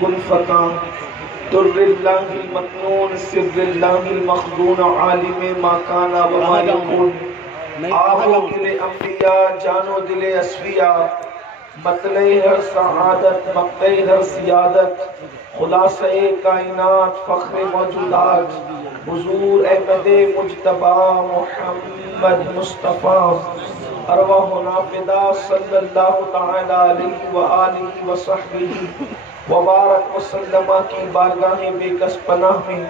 کن فکا در اللہ المکنون سر اللہ المخزون عالم ما کانا وما یکون آہ و دل انبیاء جان و دل اصفیاء مطلع ہر سعادت مقطع ہر سیادت خلاصہ کائنات فخر موجودات حضور احمد مجتبی محمد مصطفیٰ ارواحنا فدا صلی اللہ تعالی علیہ وآلہ وصحبہ وبارک وسلم کی بارگاہ بے کس پناہ میں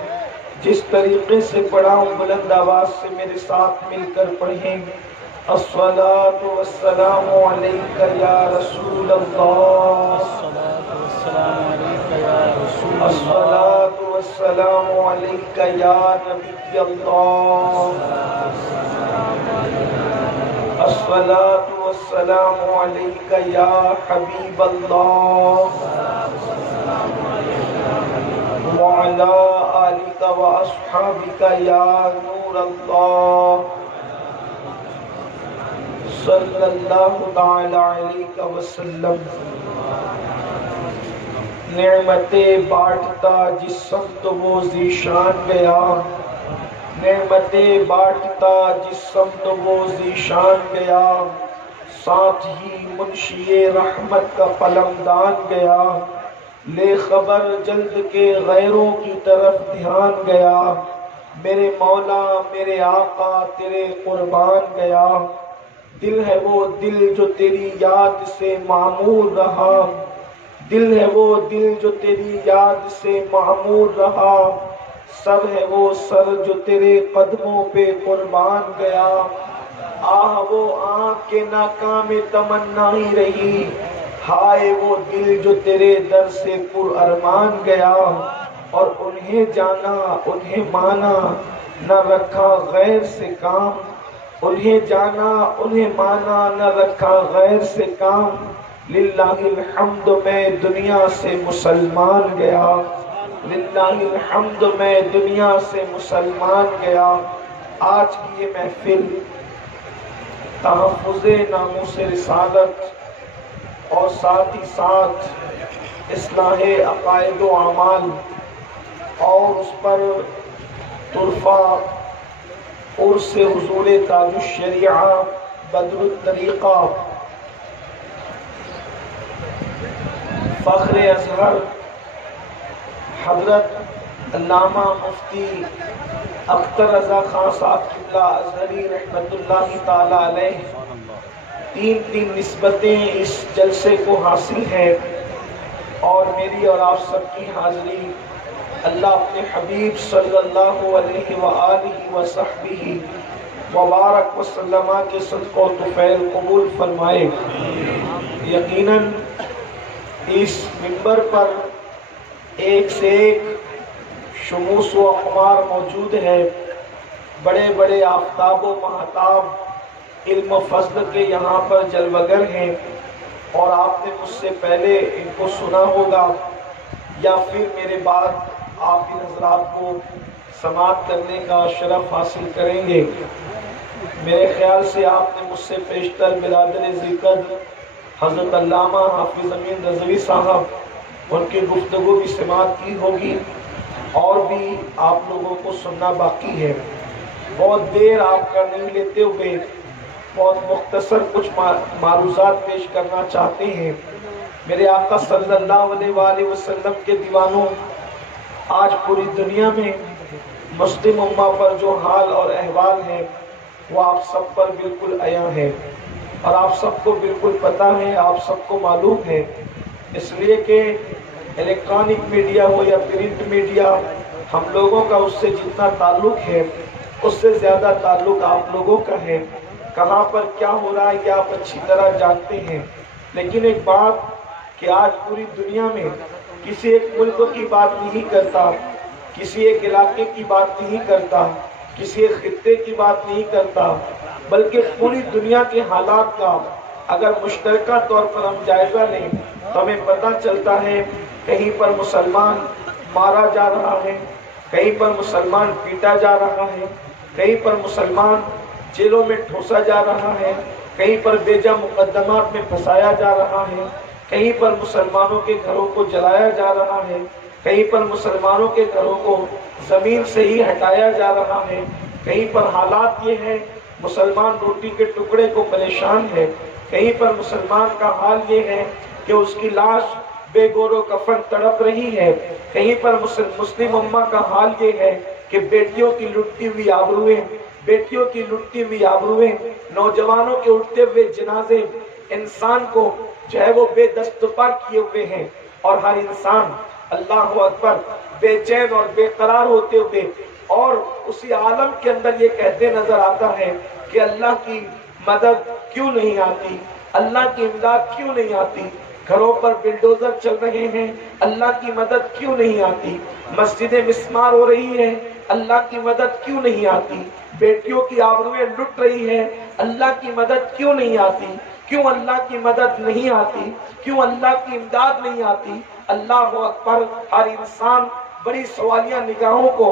جس طریقے سے پڑھا ہوں بلند آواز سے میرے ساتھ مل کر پڑھیں الصلاۃ والسلام علیک یا رسول اللہ الصلاۃ والسلام علیک یا نبی اللہ الصلاۃ والسلام علیک یا حبیب اللہ وعلی آلک واصحابک یا نور اللہ صلی اللہ تعالی علیہ وسلم۔ نعمتیں بانٹتا جس سمت وہ ذیشان گیا، نعمتیں بانٹتا جس سمت وہ ذیشان گیا، ساتھ ہی منشی رحمت کا قلمدان گیا، لے خبر جلد کے غیروں کی طرف دھیان گیا، میرے مولا میرے آقا تیرے قربان گیا، دل ہے وہ دل جو تیری یاد سے معمور رہا، دل ہے وہ دل جو تیری یاد سے معمور رہا، سر ہے وہ سر جو تیرے قدموں پہ قربان گیا، آہ وہ آنکھ کے ناکام تمنا ہی رہی، ہائے وہ دل جو تیرے در سے پر ارمان گیا، اور انہیں جانا انہیں مانا نہ رکھا غیر سے کام، انہیں جانا انہیں مانا نہ رکھا غیر سے کام، للہ الحمد میں دنیا سے مسلمان گیا، للہ الحمد میں دنیا سے مسلمان گیا۔ آج کی یہ محفل تحفظ ناموس رسالت اور ساتھ ہی ساتھ اصلاح عقائد و اعمال اور اس پر طرفہ عرس حضور تاج الشریعہ بدر الطریقہ فخر ازہر حضرت علامہ مفتی اختر رضا خان صاحب قبلہ ازہری رحمۃ اللہ تعالی علیہ تین نسبتیں اس جلسے کو حاصل ہیں، اور میری اور آپ سب کی حاضری اللہ اپنے حبیب صلی اللہ علیہ وآلہ وصحبہ وبارک وسلم کے صدقہ و طفیل قبول فرمائے۔ یقیناً اس منبر پر ایک سے ایک شموس و اقمار موجود ہے، بڑے بڑے آفتاب و مہتاب علم و فضل کے یہاں پر جلوگر ہیں، اور آپ نے مجھ سے پہلے ان کو سنا ہوگا یا پھر میرے بعد آپ ان حضرات کو سماعت کرنے کا شرف حاصل کریں گے۔ میرے خیال سے آپ نے مجھ سے پیشتر برادر ذکر حضرت علامہ حافظ امین رضوی صاحب ان کی گفتگو بھی سماعت کی ہوگی، اور بھی آپ لوگوں کو سننا باقی ہے۔ بہت دیر آپ کا نہیں لیتے ہوئے بہت مختصر کچھ معروضات پیش کرنا چاہتے ہیں۔ میرے آقا صلی اللہ علیہ وآلہ وسلم کے دیوانوں، آج پوری دنیا میں مسلم امہ پر جو حال اور احوال ہے وہ آپ سب پر بالکل عیاں ہے، اور آپ سب کو بالکل پتہ ہے، آپ سب کو معلوم ہے، اس لیے کہ الیکٹرانک میڈیا ہو یا پرنٹ میڈیا، ہم لوگوں کا اس سے جتنا تعلق ہے اس سے زیادہ تعلق آپ لوگوں کا ہے۔ کہاں پر کیا ہو رہا ہے یہ آپ اچھی طرح جانتے ہیں، لیکن ایک بات کہ آج پوری دنیا میں کسی ایک ملک کی بات نہیں کرتا، کسی ایک علاقے کی بات نہیں کرتا، کسی ایک خطے کی بات نہیں کرتا، بلکہ پوری دنیا کے حالات کا اگر مشترکہ طور پر ہم جائزہ لیں تو ہمیں پتہ چلتا ہے کہیں پر مسلمان مارا جا رہا ہے، کہیں پر مسلمان پیٹا جا رہا ہے، کہیں پر مسلمان جیلوں میں ٹھوسا جا رہا ہے، کہیں پر بیجا مقدمات میں پھنسایا جا رہا ہے، کہیں پر مسلمانوں کے گھروں کو جلایا جا رہا ہے، کہیں پر مسلمانوں کے گھروں کو زمین سے ہی ہٹایا جا رہا ہے، کہیں پر حالات یہ ہے مسلمان روٹی کے ٹکڑے کو پریشان ہے، کہیں پر مسلمان کا حال یہ ہے کہ اس کی لاش بے گور و کفن تڑپ رہی ہے، کہیں پر مسلم امہ کا حال یہ ہے کہ بیٹیوں کی لٹتی ہوئی آبروئیں، بیٹیوں کی لٹتی ہوئی آبروئیں، نوجوانوں کے اٹھتے ہوئے جنازے انسان کو جو ہے وہ بے دست و پا کیے ہوئے ہیں، اور ہر انسان اللہ اکبر بے چین اور بے قرار ہوتے ہوئے اور اسی عالم کے اندر یہ کہتے نظر آتا ہے کہ اللہ کی مدد کیوں نہیں آتی، اللہ کی امداد کیوں نہیں آتی، گھروں پر بلڈوزر چل رہے ہیں، اللہ کی مدد کیوں نہیں آتی، مسجدیں مسمار ہو رہی ہیں، اللہ کی مدد کیوں نہیں آتی، بیٹیوں کی آبروئیں لٹ رہی ہیں، اللہ کی مدد کیوں نہیں آتی، کیوں اللہ کی مدد نہیں آتی، کیوں اللہ کی امداد نہیں آتی۔ اللہ اکبر، ہر انسان بڑی سوالیہ نگاہوں کو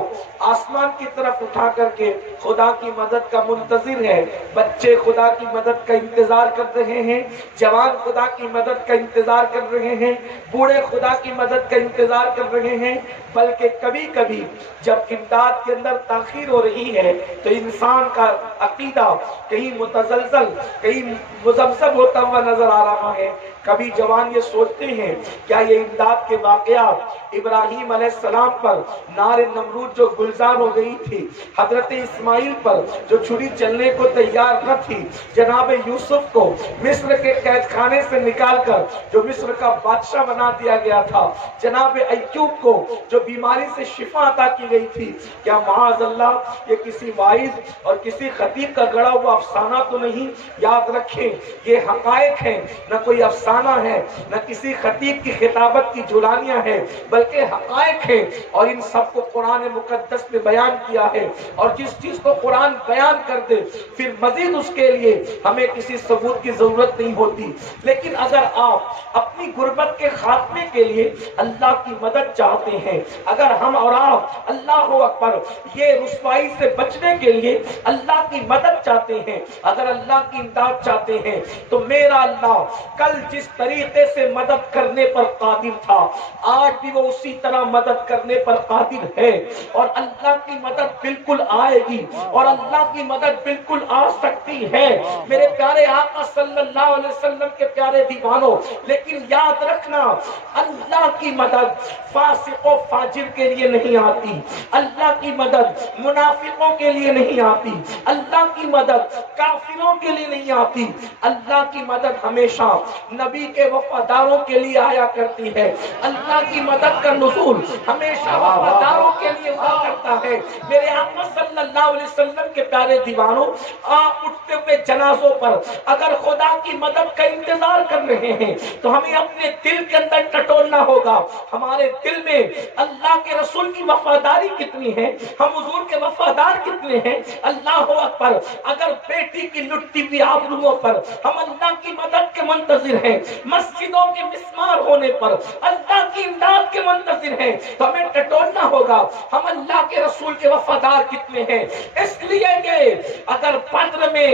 آسمان کی طرف اٹھا کر کے خدا کی مدد کا منتظر ہے۔ بچے خدا کی مدد کا انتظار کر رہے ہیں، جوان خدا کی مدد کا انتظار کر رہے ہیں، بوڑھے خدا کی مدد کا انتظار کر رہے ہیں، بلکہ کبھی کبھی جب امداد کے اندر تاخیر ہو رہی ہے تو انسان کا عقیدہ کہیں متزلزل، کہیں مذبذب ہوتا ہوا نظر آ رہا ہے۔ کبھی جوان یہ سوچتے ہیں کیا یہ امداد کے واقعات ابراہیم علیہ السلام پر نار نمرود جو گلزار ہو گئی تھی، حضرت اسماعیل پر جو چھری چلنے کو تیار نہ تھی، جناب یوسف کو مصر کے قید خانے سے نکال کر جو مصر کا بادشاہ بنا دیا گیا تھا، جناب ایوب کو جو بیماری سے شفا عطا کی گئی تھی، کیا معاذ اللہ یہ کسی واعظ اور کسی خطیب کا گڑا ہوا افسانہ تو نہیں؟ یاد رکھیں یہ حقائق ہیں، نہ کوئی افسانہ ہے، نہ کسی خطیب کی خطابت کی جھلانیاں ہیں، بلکہ حقائق ہیں، اور ان سب کو قرآن مقدس میں بیان کیا ہے۔ اور جس چیز کو قرآن بیان کر دے پھر مزید اس کے لیے ہمیں کسی ثبوت کی ضرورت نہیں ہوتی۔ لیکن اگر آپ اپنی غربت کے خاتمے کے لیے اللہ کی مدد چاہتے ہیں، اگر ہم اور آپ اللہ اکبر یہ رسوائی سے بچنے کے لیے اللہ کی مدد چاہتے ہیں، اگر اللہ کی امداد چاہتے ہیں، تو میرا اللہ کل جس طریقے سے مدد کرنے پر قادر تھا آج بھی وہ اسی طرح مدد کرنے پر قادر ہے، اور اللہ کی مدد بالکل آئے گی، اور اللہ کی مدد بالکل آ سکتی ہے میرے پیارے آقا صلی اللہ علیہ وسلم کے پیارے دیوانوں۔ لیکن یاد رکھنا اللہ کی مدد فاسق و فاجر کے لیے نہیں آتی، اللہ کی مدد منافقوں کے لیے نہیں آتی، اللہ کی مدد کافروں کے لیے نہیں آتی، اللہ کی مدد ہمیشہ نبی کے وفاداروں کے لیے آیا کرتی ہے، اللہ کی مدد کا نزول ہمیشہ وفاداروں کے لیے ہوا کرتا ہے۔ میرے آقا صلی اللہ علیہ وسلم کے پیارے دیوانوں، آپ اٹھتے ہوئے جنازوں پر اگر خدا کی مدد کا انتظار کر رہے ہیں تو ہمیں اپنے دل کے اندر ٹٹولنا ہوگا، ہمارے دل میں اللہ کے رسول کی وفاداری کتنی ہے، ہم حضور کے وفادار کتنے ہیں۔ اللہ اکبر، اگر بیٹی کی لٹتی ہوئی آبروؤں پر ہم اللہ کی مدد کے منتظر ہیں، مسجدوں کے مسمار ہونے پر اللہ کی امداد کے منتظر ہیں، تو ہمیں ٹٹولنا ہوگا ہم اللہ کے رسول کے وفادار کتنے ہیں۔ اس لیے کہ اگر بدر میں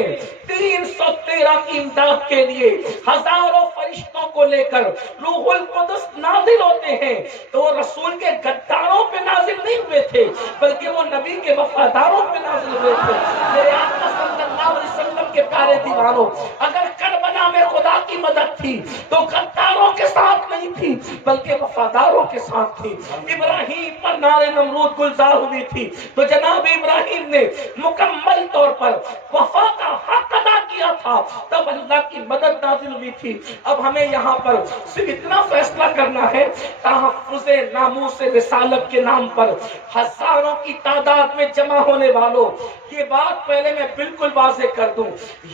313 کی امداد کے لیے ہزاروں فرشتوں کو لے کر روح القدس نازل ہوتے ہیں تو وہ رسول کے غداروں پہ نازل نہیں ہوئے تھے، بلکہ وہ نبی کے وفاداروں پہ نازل ہوئے تھے۔ میرے آقا صلی اللہ علیہ وسلم کے پیارے دیوانوں، اگر کربلا میں خدا کی مدد تھی تو غداروں کے ساتھ نہیں تھی بلکہ وفاداروں کے ساتھ تھی۔ ابراہیم پر نار نمرود گلزار ہوئی تھی تو جناب ابراہیم نے مکمل طور پر وفا کا حق ادا کیا تھا، تب اللہ کی مدد نازل ہوئی تھی۔ اب ہمیں یہاں پر صرف اتنا فیصلہ کرنا ہے، تحفظ ناموس رسالت کے نام پر ہزاروں کی تعداد میں جمع ہونے والوں، یہ بات پہلے میں بالکل واضح کر دوں،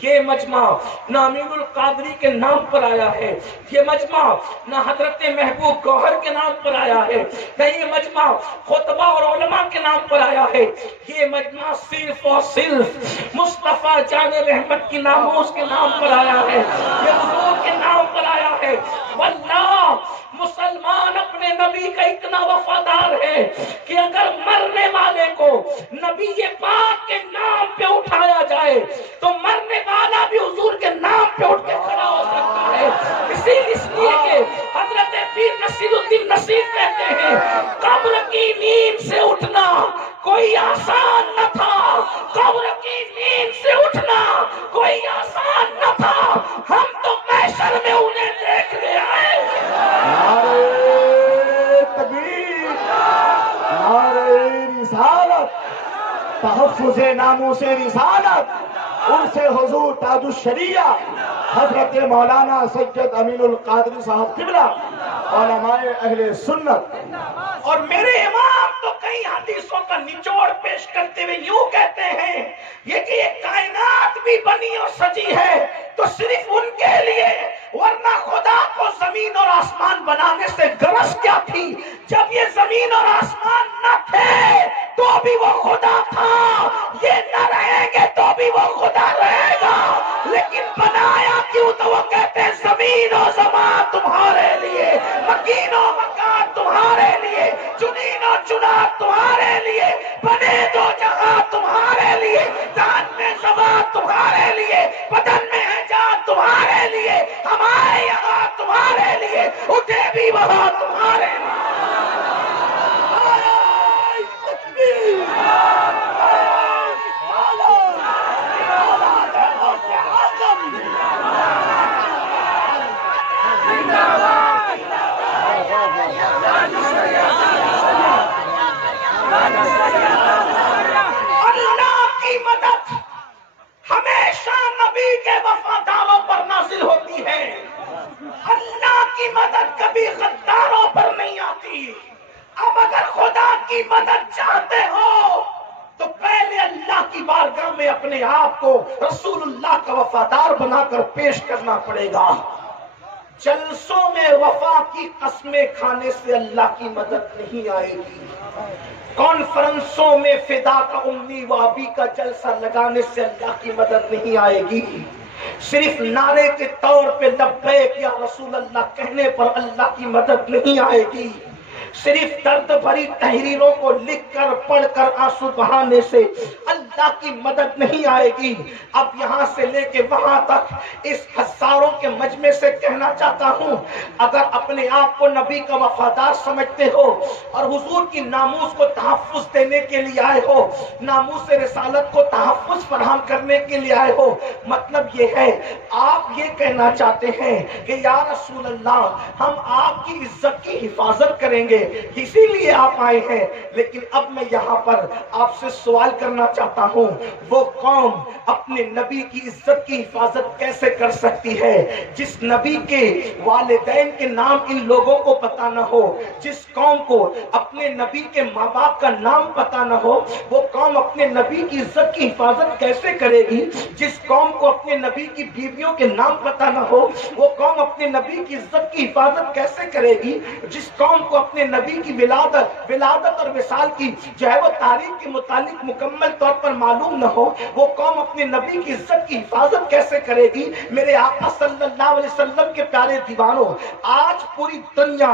یہ مجمع نہ امین القادری کے نام پر آیا ہے، یہ مجمع نہ حضرت محبوب گوہر کے نام پر آیا ہے، نہ یہ مجمع خطبہ اور علماء کے نام پر آیا ہے، یہ مجمع صرف اور صرف مصطفیٰ جان رحمت کی ناموس کے نام پر آیا ہے، یہ حضور کے نام پر آیا ہے۔ واللہ مسلمان اپنے نبی کا اتنا وفادار ہے کہ اگر مرنے والے کو نبی پاک کے نام پہ اٹھایا جائے تو مرنے والا بھی حضور کے نام پہ اٹھ کے کھڑا ہو سکتا ہے۔ اس لیے کہ پیر نصیر الدین نصیر کہتے ہیں قبر کی نیند سے اٹھنا کوئی آسان نہ تھا، قبر کی نیند سے اٹھنا کوئی آسان نہ تھا، ہم تو محشر میں انہیں دیکھنے آئے۔ نعرہ تکبیر، نعرہ رسالت، تحفظ ناموس رسالت، ان سے حضور تاج الشریعہ حضرت مولانا سید امین القادری صاحب قبلہ علماء اہل سنت۔ اور میرے امام تو کئی حدیثوں کا نچوڑ پیش کرتے ہوئے یوں کہتے ہیں یہ کہ یہ کائنات بھی بنی اور سجی ہے تو صرف ان کے لیے، ورنہ خدا کو زمین اور آسمان بنانے سے غرض کیا تھی؟ جب یہ زمین اور آسمان نہ تھے تو بھی وہ خدا تھا، یہ نہ رہیں گے تو بھی وہ خدا رہے گا، لیکن بنایا کیوں؟ تو وہ کہتے ہیں زمین و زمان تمہارے لیے، مکین و مکان تمہارے لیے، چنین و چنات تمہارے لیے، بنے دو جہاں تمہارے لیے، دان میں زبان تمہارے لیے، بدن میں ہے جان تمہارے لیے، ہمارے یہاں تمہارے لیے، اٹھے بھی وہاں تمہارے لیے۔ اللہ کی مدد ہمیشہ نبی کے وفاداروں پر نازل ہوتی ہے، اللہ کی مدد کبھی غداروں پر نہیں آتی۔ اب اگر خدا کی مدد چاہتے ہو تو پہلے اللہ کی بارگاہ میں اپنے آپ کو رسول اللہ کا وفادار بنا کر پیش کرنا پڑے گا۔ جلسوں میں وفا کی قسمیں کھانے سے اللہ کی مدد نہیں آئے گی، کانفرنسوں میں فدا کا امی و ابی کا جلسہ لگانے سے اللہ کی مدد نہیں آئے گی، صرف نعرے کے طور پہ لبیک یا رسول اللہ کہنے پر اللہ کی مدد نہیں آئے گی، صرف درد بھری تحریروں کو لکھ کر پڑھ کر آنسو بہانے سے اللہ کی مدد نہیں آئے گی۔ اب یہاں سے لے کے وہاں تک اس ہزاروں کے مجمع سے کہنا چاہتا ہوں، اگر اپنے آپ کو نبی کا وفادار سمجھتے ہو اور حضور کی ناموس کو تحفظ دینے کے لیے آئے ہو، ناموس رسالت کو تحفظ فراہم کرنے کے لیے آئے ہو، مطلب یہ ہے آپ یہ کہنا چاہتے ہیں کہ یا رسول اللہ ہم آپ کی عزت کی حفاظت کریں گے، اسی لیے آپ آئے ہیں۔ لیکن اب میں یہاں پر آپ سے سوال کرنا چاہتا ہوں، وہ قوم اپنے نبی کی عزت کی حفاظت کیسے کر سکتی ہے جس نبی کے والدین کے نام ان لوگوں کو پتا نہ ہو، جس قوم کو اپنے نبی کے ماں باپ کا نام پتا نہ ہو؟ وہ قوم اپنے نبی کی عزت کی حفاظت کیسے کرے گی؟ جس قوم کو اپنے نبی کی بیویوں کے نام پتا نہ ہو وہ قوم اپنے نبی کی عزت کی حفاظت کیسے کرے گی؟ جس قوم کو اپنے نبی کی ولادت اور وصال کی جو ہے وہ تاریخ کے متعلق مکمل طور پر معلوم نہ ہو وہ قوم اپنے نبی کی عزت کی حفاظت کیسے کرے گی؟ میرے آقا صلی اللہ علیہ وسلم کے پیارے دیوانوں، آج پوری دنیا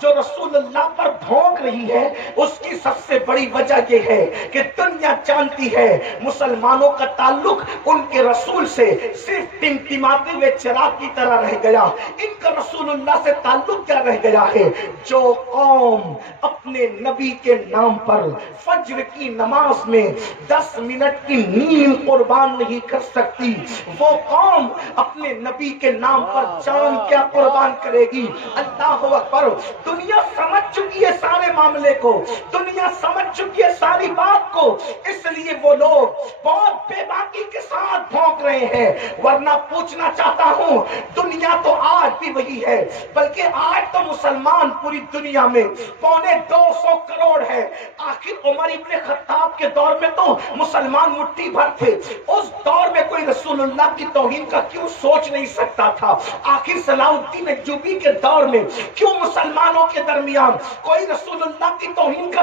جو رسول اللہ پر بھونک رہی ہے اس کی سب سے بڑی وجہ یہ ہے کہ دنیا جانتی ہے مسلمانوں کا تعلق ان کے رسول سے صرف ٹمٹماتے ہوئے چراغ کی طرح رہ گیا، ان کا رسول اللہ سے تعلق کیا رہ گیا ہے؟ جو قوم اپنے نبی کے نام پر فجر کی نماز میں 10 منٹ کی نیند قربان نہیں کر سکتی، وہ قوم اپنے نبی کے نام پر جان کیا قربان کرے گی؟ اللہ اکبر! دنیا سمجھ چکی ہے سارے معاملے کو، دنیا سمجھ چکی ہے ساری بات کو، اس لیے وہ لوگ بہت بے باکی کے ساتھ بھونک رہے ہیں۔ ورنہ پوچھنا چاہتا ہوں، دنیا تو آج بھی وہی ہے، بلکہ آج تو مسلمان پوری دنیا میں 250 کروڑ ہے۔ آخر عمر ابن خطاب کے دور میں تو مسلمان مٹھی بھر تھے، اس دور میں کوئی رسول اللہ کی توہین کا کیوں سوچ نہیں سکتا تھا؟ آخر صلاح الدین ایوبی کے دور میں کیوں مسلمانوں کے درمیان کوئی رسول اللہ کی توہین کا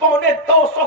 250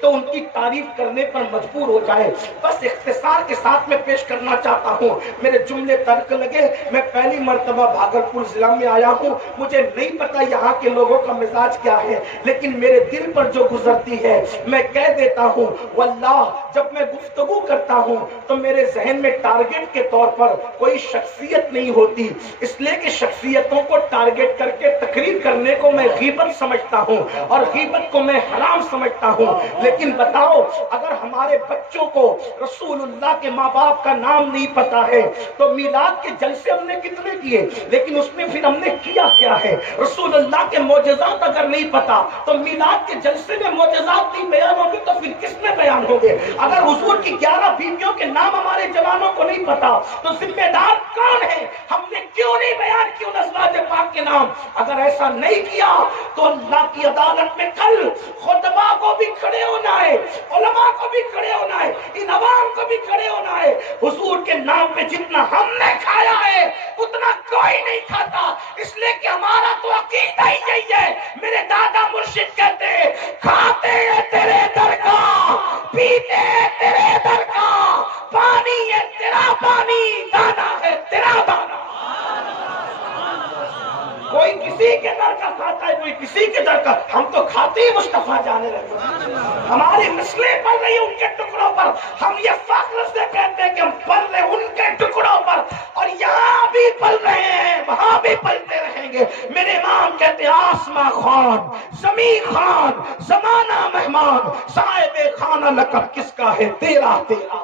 تو ان کی تعریف کرنے پر مجبور ہو جائے. بس اختصار کے ساتھ میں پیش کرنا چاہتا ہوں, میرے جملے ترک لگے. میں پہلی مرتبہ بھاگلپور ضلع میں آیا ہوں, مجھے نہیں پتا یہاں کے لوگوں کا مزاج کیا ہے, لیکن میرے دل پر جو گزرتی ہے میں کہہ دیتا ہوں. واللہ جب میں گفتگو کرتا ہوں تو میرے ذہن میں ٹارگٹ کے طور پر کوئی شخصیت نہیں ہوتی, اس لیے کہ شخصیتوں کو ٹارگٹ کر کے تقریر کرنے کو میں غیبت سمجھتا ہوں اور غیبت کو میں حرام سمجھتا ہوں. لیکن بتاؤ, اگر ہمارے بچوں کو رسول اللہ کے ماں باپ کا نام نہیں پتا ہے تو میلاد کے جلسے ہم نے کتنے کیے, لیکن اس میں پھر ہم نے کیا کیا ہے؟ رسول اللہ کے معجزات اگر نہیں پتا تو میلاد کے جلسے میں معجزات نہیں بیان ہوں گے تو پھر کس میں بیان ہوں گے؟ اگر حضور کی 11 بیویوں کے نام ہمارے جوانوں کو نہیں پتا تو ذمہ دار کون ہے؟ ہم نے کیوں نہیں بیان کیا ازواج پاک کے نام؟ اگر ایسا نہیں کیا تو اللہ کی عدالت میں کل خطبہ کو بھی کھڑے ہونا ہے, علماء کو بھی کھڑے ہونا ہے, ان عوام کو بھی کھڑے ہونا ہے. حضور کے نام پہ جتنا ہم نے کھایا ہے اتنا کوئی نہیں کھاتا, اس لیے کہ ہمارا تو عقیدہ ہی یہی ہے. میرے دادا مرشد کہتے ہیں, کھاتے ہیں تیرے در کا, پیتے ہیں تیرے در کا, پانی ہے تیرا پانی, دانا ہے تیرا دانا. کوئی کسی کے در کا کھاتا ہے, کوئی کسی کے در کا. ہم تو کھاتے ہی مصطفیٰ جانے رہتے ہیں, ہماری نسلیں پل رہی ان کے ٹکڑوں پر. ہم یہ فخر سے کہتے ہیں کہ ہم پل رہے ان کے ٹکڑوں پر, اور یہاں بھی پل رہے ہیں, وہاں بھی پلتے رہیں گے. میرے امام کہتے ہیں, آسماں خان, زمین خان, زمانہ مہمان, صاحب خانہ لقب کس کا ہے؟ تیرا تیرا.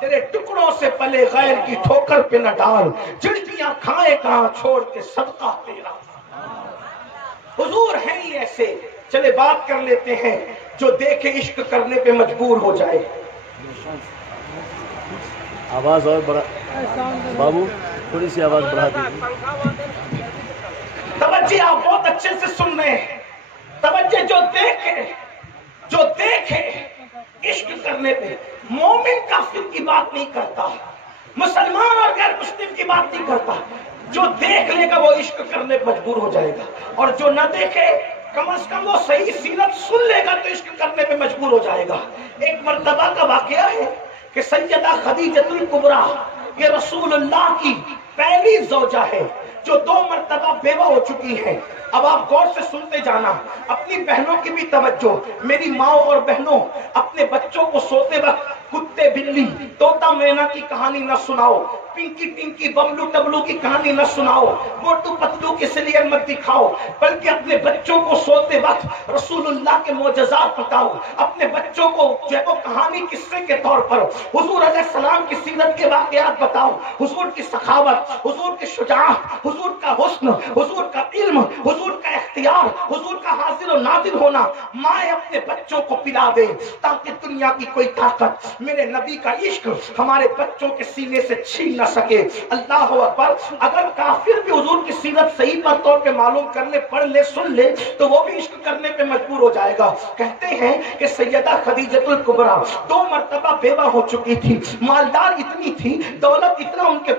تیرے ٹکڑوں سے پلے غیر کی ٹھوکر پہ نہ ڈال, جھڑکیاں کھائے کہاں چھوڑ کے صدقہ تیرا. حضور ہیں ہی ایسے. چلے بات کر لیتے ہیں, جو دیکھے عشق کرنے پہ مجبور ہو جائے. آواز اور بڑھا بابو, تھوڑی سی آواز بڑھا دیجیے. توجہ آپ بہت اچھے سے سن رہے ہیں. توجہ, جو دیکھے عشق کرنے پہ. مومن کافر کی بات نہیں کرتا, مسلمان اور غیر مسلم کی بات نہیں کرتا. جو دیکھ لے گا وہ عشق کرنے پہ مجبور ہو جائے گا, اور جو نہ دیکھے کم از کم وہ صحیح سیرت سن لے گا تو عشق کرنے پہ مجبور ہو جائے گا. ایک مرتبہ کا واقعہ ہے کہ سیدہ خدیجۃ الکبریٰ یہ رسول اللہ کی پہلی زوجہ ہے جو 2 مرتبہ بیوہ ہو چکی ہے. اب آپ غور سے سنتے جانا, اپنی بہنوں کی بھی توجہ. میری ماں اور بہنوں, اپنے بچوں کو سوتے وقت کتے بلی طوطا مینا کی کہانی نہ سناؤ, پنکی ٹنکی ببلو ٹبلو کی کہانی نہ سناؤ, موٹو پتلو کی سیریل مت دکھاؤ, بلکہ اپنے بچوں کو سوتے وقت رسول اللہ کے معجزات بتاؤ. اپنے بچوں کو جو ہے وہ کہانی قصے کے طور پر حضور علیہ السلام کی سیرت کے واقعات بتاؤ. حضور کی سخاوت, حضور کی شجاعت, حضور کا حسن, حضور کا علم, حضور کا اختیار, حضور کا حاضر و ناظر ہونا مائیں اپنے بچوں کو پلا دے تاکہ دنیا کی کوئی طاقت میرے نبی کا عشق ہمارے بچوں کے سینے سے چھین نہ سکے. اللہ اکبر. اگر کافر بھی حضور کی سیرت صحیح طور پہ معلوم کر لے, پڑھ لے, سن لے تو وہ بھی عشق کرنے پہ مجبور ہو جائے گا. کہتے ہیں کہ سیدہ خدیجۃ الکبریٰ 2 مرتبہ بیوہ ہو چکی تھی, مالدار اتنی تھی, دولت اتنا ان کے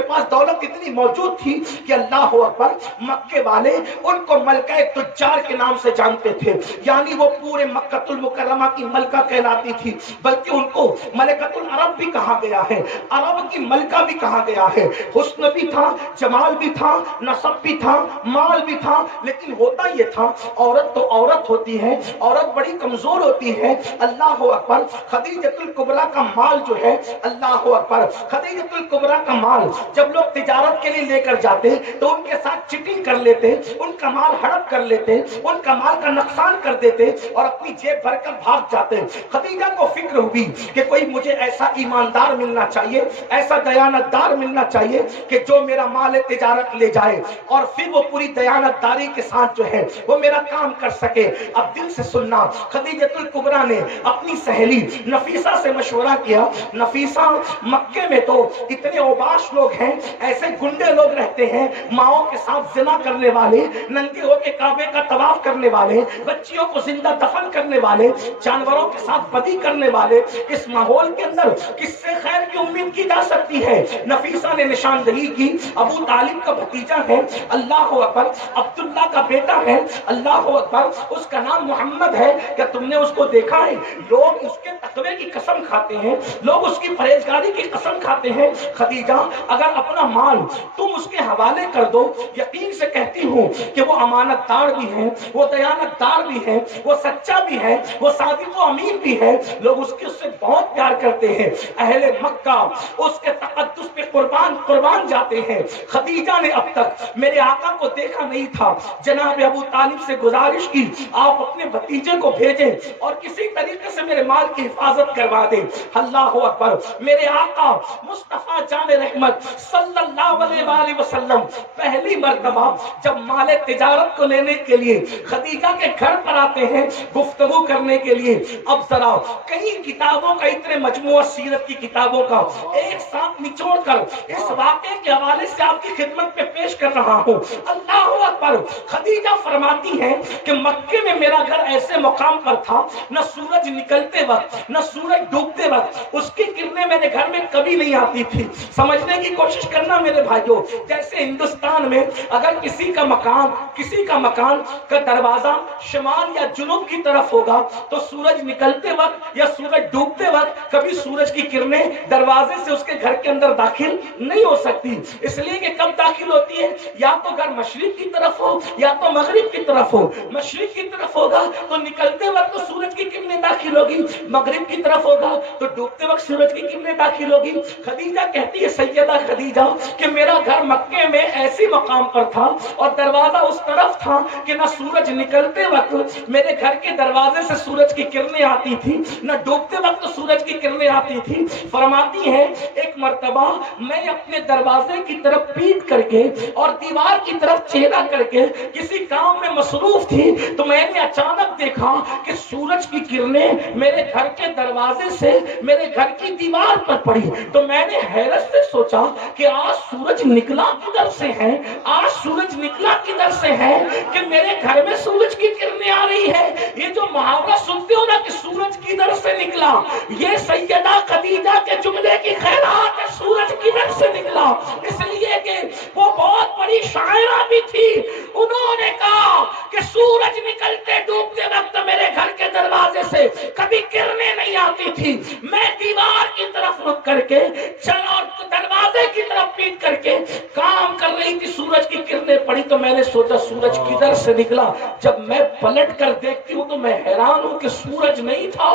پاس دولت اتنی موجود تھی کہ اللہ اکبر, مکے والے ان کو ملکہ تجار کے نام سے جانتے تھے. یعنی وہ پورے مکہ المکرمہ کی ملکہ کہلاتی تھی, بلکہ ان کو ملکۃ العرب بھی کہا گیا ہے, عرب کی ملکہ بھی کہا گیا ہے. حسن بھی تھا, جمال بھی تھا, نسب بھی تھا, مال بھی تھا, لیکن ہوتا یہ تھا عورت تو عورت ہوتی ہے, عورت بڑی کمزور ہوتی ہے. اللہ اکبر. خدیجۃ الکبریٰ کا مال جو ہے, اللہ اکبر, خدیجۃ الکبریٰ کا مال جب لوگ تجارت کے لیے لے کر جاتے تو ان کے ساتھ چیٹنگ کر لیتے, ان کا مال ہڑپ کر لیتے, ان کا مال کا نقصان کر دیتے اور اپنی جیب بھر کر بھاگ جاتے. خدیجہ کو فکر ہوئی کہ کوئی مجھے ایسا ایماندار ملنا چاہیے, ایسا دیانت دار ملنا چاہیے کہ جو میرا مال تجارت لے جائے اور پھر وہ پوری دیانت داری کے ساتھ جو ہے وہ میرا کام کر سکے. اب دل سے سننا, خدیجۃ الکبریٰ نے اپنی سہیلی نفیسہ سے مشورہ کیا. نفیسہ, مکے میں تو اتنے اوباش لوگ ہیں, ایسے گنڈے لوگ رہتے ہیں, ماؤں کے ساتھ زنا کرنے والے, ننگے ہو کے کعبے کا طواف کرنے والے, بچیوں کو زندہ دفن کرنے والے, جانوروں کے ساتھ بدی کرنے والے, اس ماحول کے اندر کس سے خیر کی امید کی جا سکتی ہے؟ نفیسہ نے نشاندہی کی, ابو طالب کا بھتیجا ہے, اللہ اکبر, عبداللہ کا بیٹا ہے, اللہ اکبر, اس کا نام محمد ہے. کیا تم نے اس کو دیکھا ہے؟ لوگ اس کے تقوی کی قسم کھاتے ہیں, لوگ اس کی پرہیزگاری کی قسم کھاتے ہیں. خدیجہ اگر اپنا مال تم اس کے حوالے کر دو, یقین سے کہتی ہوں کہ وہ امانت دار بھی ہیں, وہ دیانت دار بھی ہیں, وہ سچا بھی ہے, وہ صادق و امین بھی ہے. لوگ اس سے بہت پیار کرتے ہیں. اہل مکہ اس کے تقدس پہ قربان جاتے ہیں. خدیجہ نے اب تک میرے آقا کو دیکھا نہیں تھا. جناب ابو طالب سے گزارش کی, آپ اپنے بھتیجے کو بھیجیں اور کسی طریقے سے میرے مال کی حفاظت کروا دیں. اللہ اکبر, میرے آقا مصطفیٰ جان رحمت صلی اللہ علیہ وآلہ وسلم پہلی مرتبہ جب مال تجارت کو لینے کے لیے خدیجہ کے گھر پر آتے ہیں گفتگو کرنے کے لیے. اب ذرا کئی کتابوں کا, اتنے مجموعہ سیرت کی کتابوں کا ایک ساتھ نچوڑ کر اس واقعے کے حوالے سے آپ کی خدمت میں پیش کر رہا ہوں. اللہ اکبر, خدیجہ فرماتی ہیں کہ مکے میں میرا گھر ایسے مقام پر تھا, نہ سورج نکلتے وقت نہ سورج ڈوبتے وقت اس کی کرنیں میرے گھر میں کبھی نہیں آتی تھی. سمجھنے کی کوشش کرنا میرے بھائیوں, جیسے ہندوستان میں اگر کسی کا مکان کا دروازہ شمال یا جنوب کی طرف ہوگا تو سورج نکلتے وقت یا سورج ڈوبتے وقت کبھی سورج کی کرنیں دروازے سے اس کے گھر کے اندر داخل نہیں ہو سکتی. اس لیے کہ کب داخل ہوتی ہے, یا تو گھر مشرق کی طرف ہو یا تو مغرب کی طرف ہو. مشرق کی طرف ہوگا تو نکلتے وقت تو سورج کی کرنیں داخل ہوگی, مغرب کی طرف ہوگا تو ڈوبتے وقت سورج کی کرنیں داخل ہوگی. خدیجہ کہتی ہے, سیدہ خدیجہ, کہ میرا گھر مکے میں ایسی مقام پر تھا اور دروازہ اس طرف تھا کہ نہ سورج نکلتے وقت میرے گھر کے دروازے سے سورج کی کرنیں آتی تھی, نہ ڈوبتے وقت سورج کی کرنیں آتی تھی. فرماتی ہیں ایک مرتبہ میں اپنے دروازے کی طرف پیٹ کر کے اور دیوار کی طرف چہرہ کر کے کسی کام میں مصروف تھی تو میں نے اچانک دیکھا کہ سورج کی کرنیں میرے گھر کے دروازے سے میرے گھر کی دیوار پر پڑی. تو میں نے حیرت سے سوچا کہ آج سورج نکلا کدھر سے ہے, آج سورج نکلا کدھر سے ہے کہ میرے گھر میں سورج کی کرنیں آ رہی ہے. یہ جو محاورہ سنتے ہو نا کہ سورج کدھر سے نکلا, یہ سیدہ خدیجہ کے جملے کی خیرات ہے, سورج کدھر سے نکلا. اس لیے کہ وہ بہت بڑی شاعرہ بھی تھی. انہوں نے کہا کہ سورج نکلتے ڈوبتے وقت میرے گھر کے دروازے سے کبھی کرنیں نہیں آتی تھی. میں دیوار کی طرف رک کر کے اور دروازے کی طرف پیٹ کر کے کام کر رہی تھی, سورج کی کرنیں پڑی تو میں نے سوچا سورج کدھر سے نکلا. جب میں پلٹ کر دیکھتی ہوں تو میں حیران ہوں کہ سورج نہیں تھا,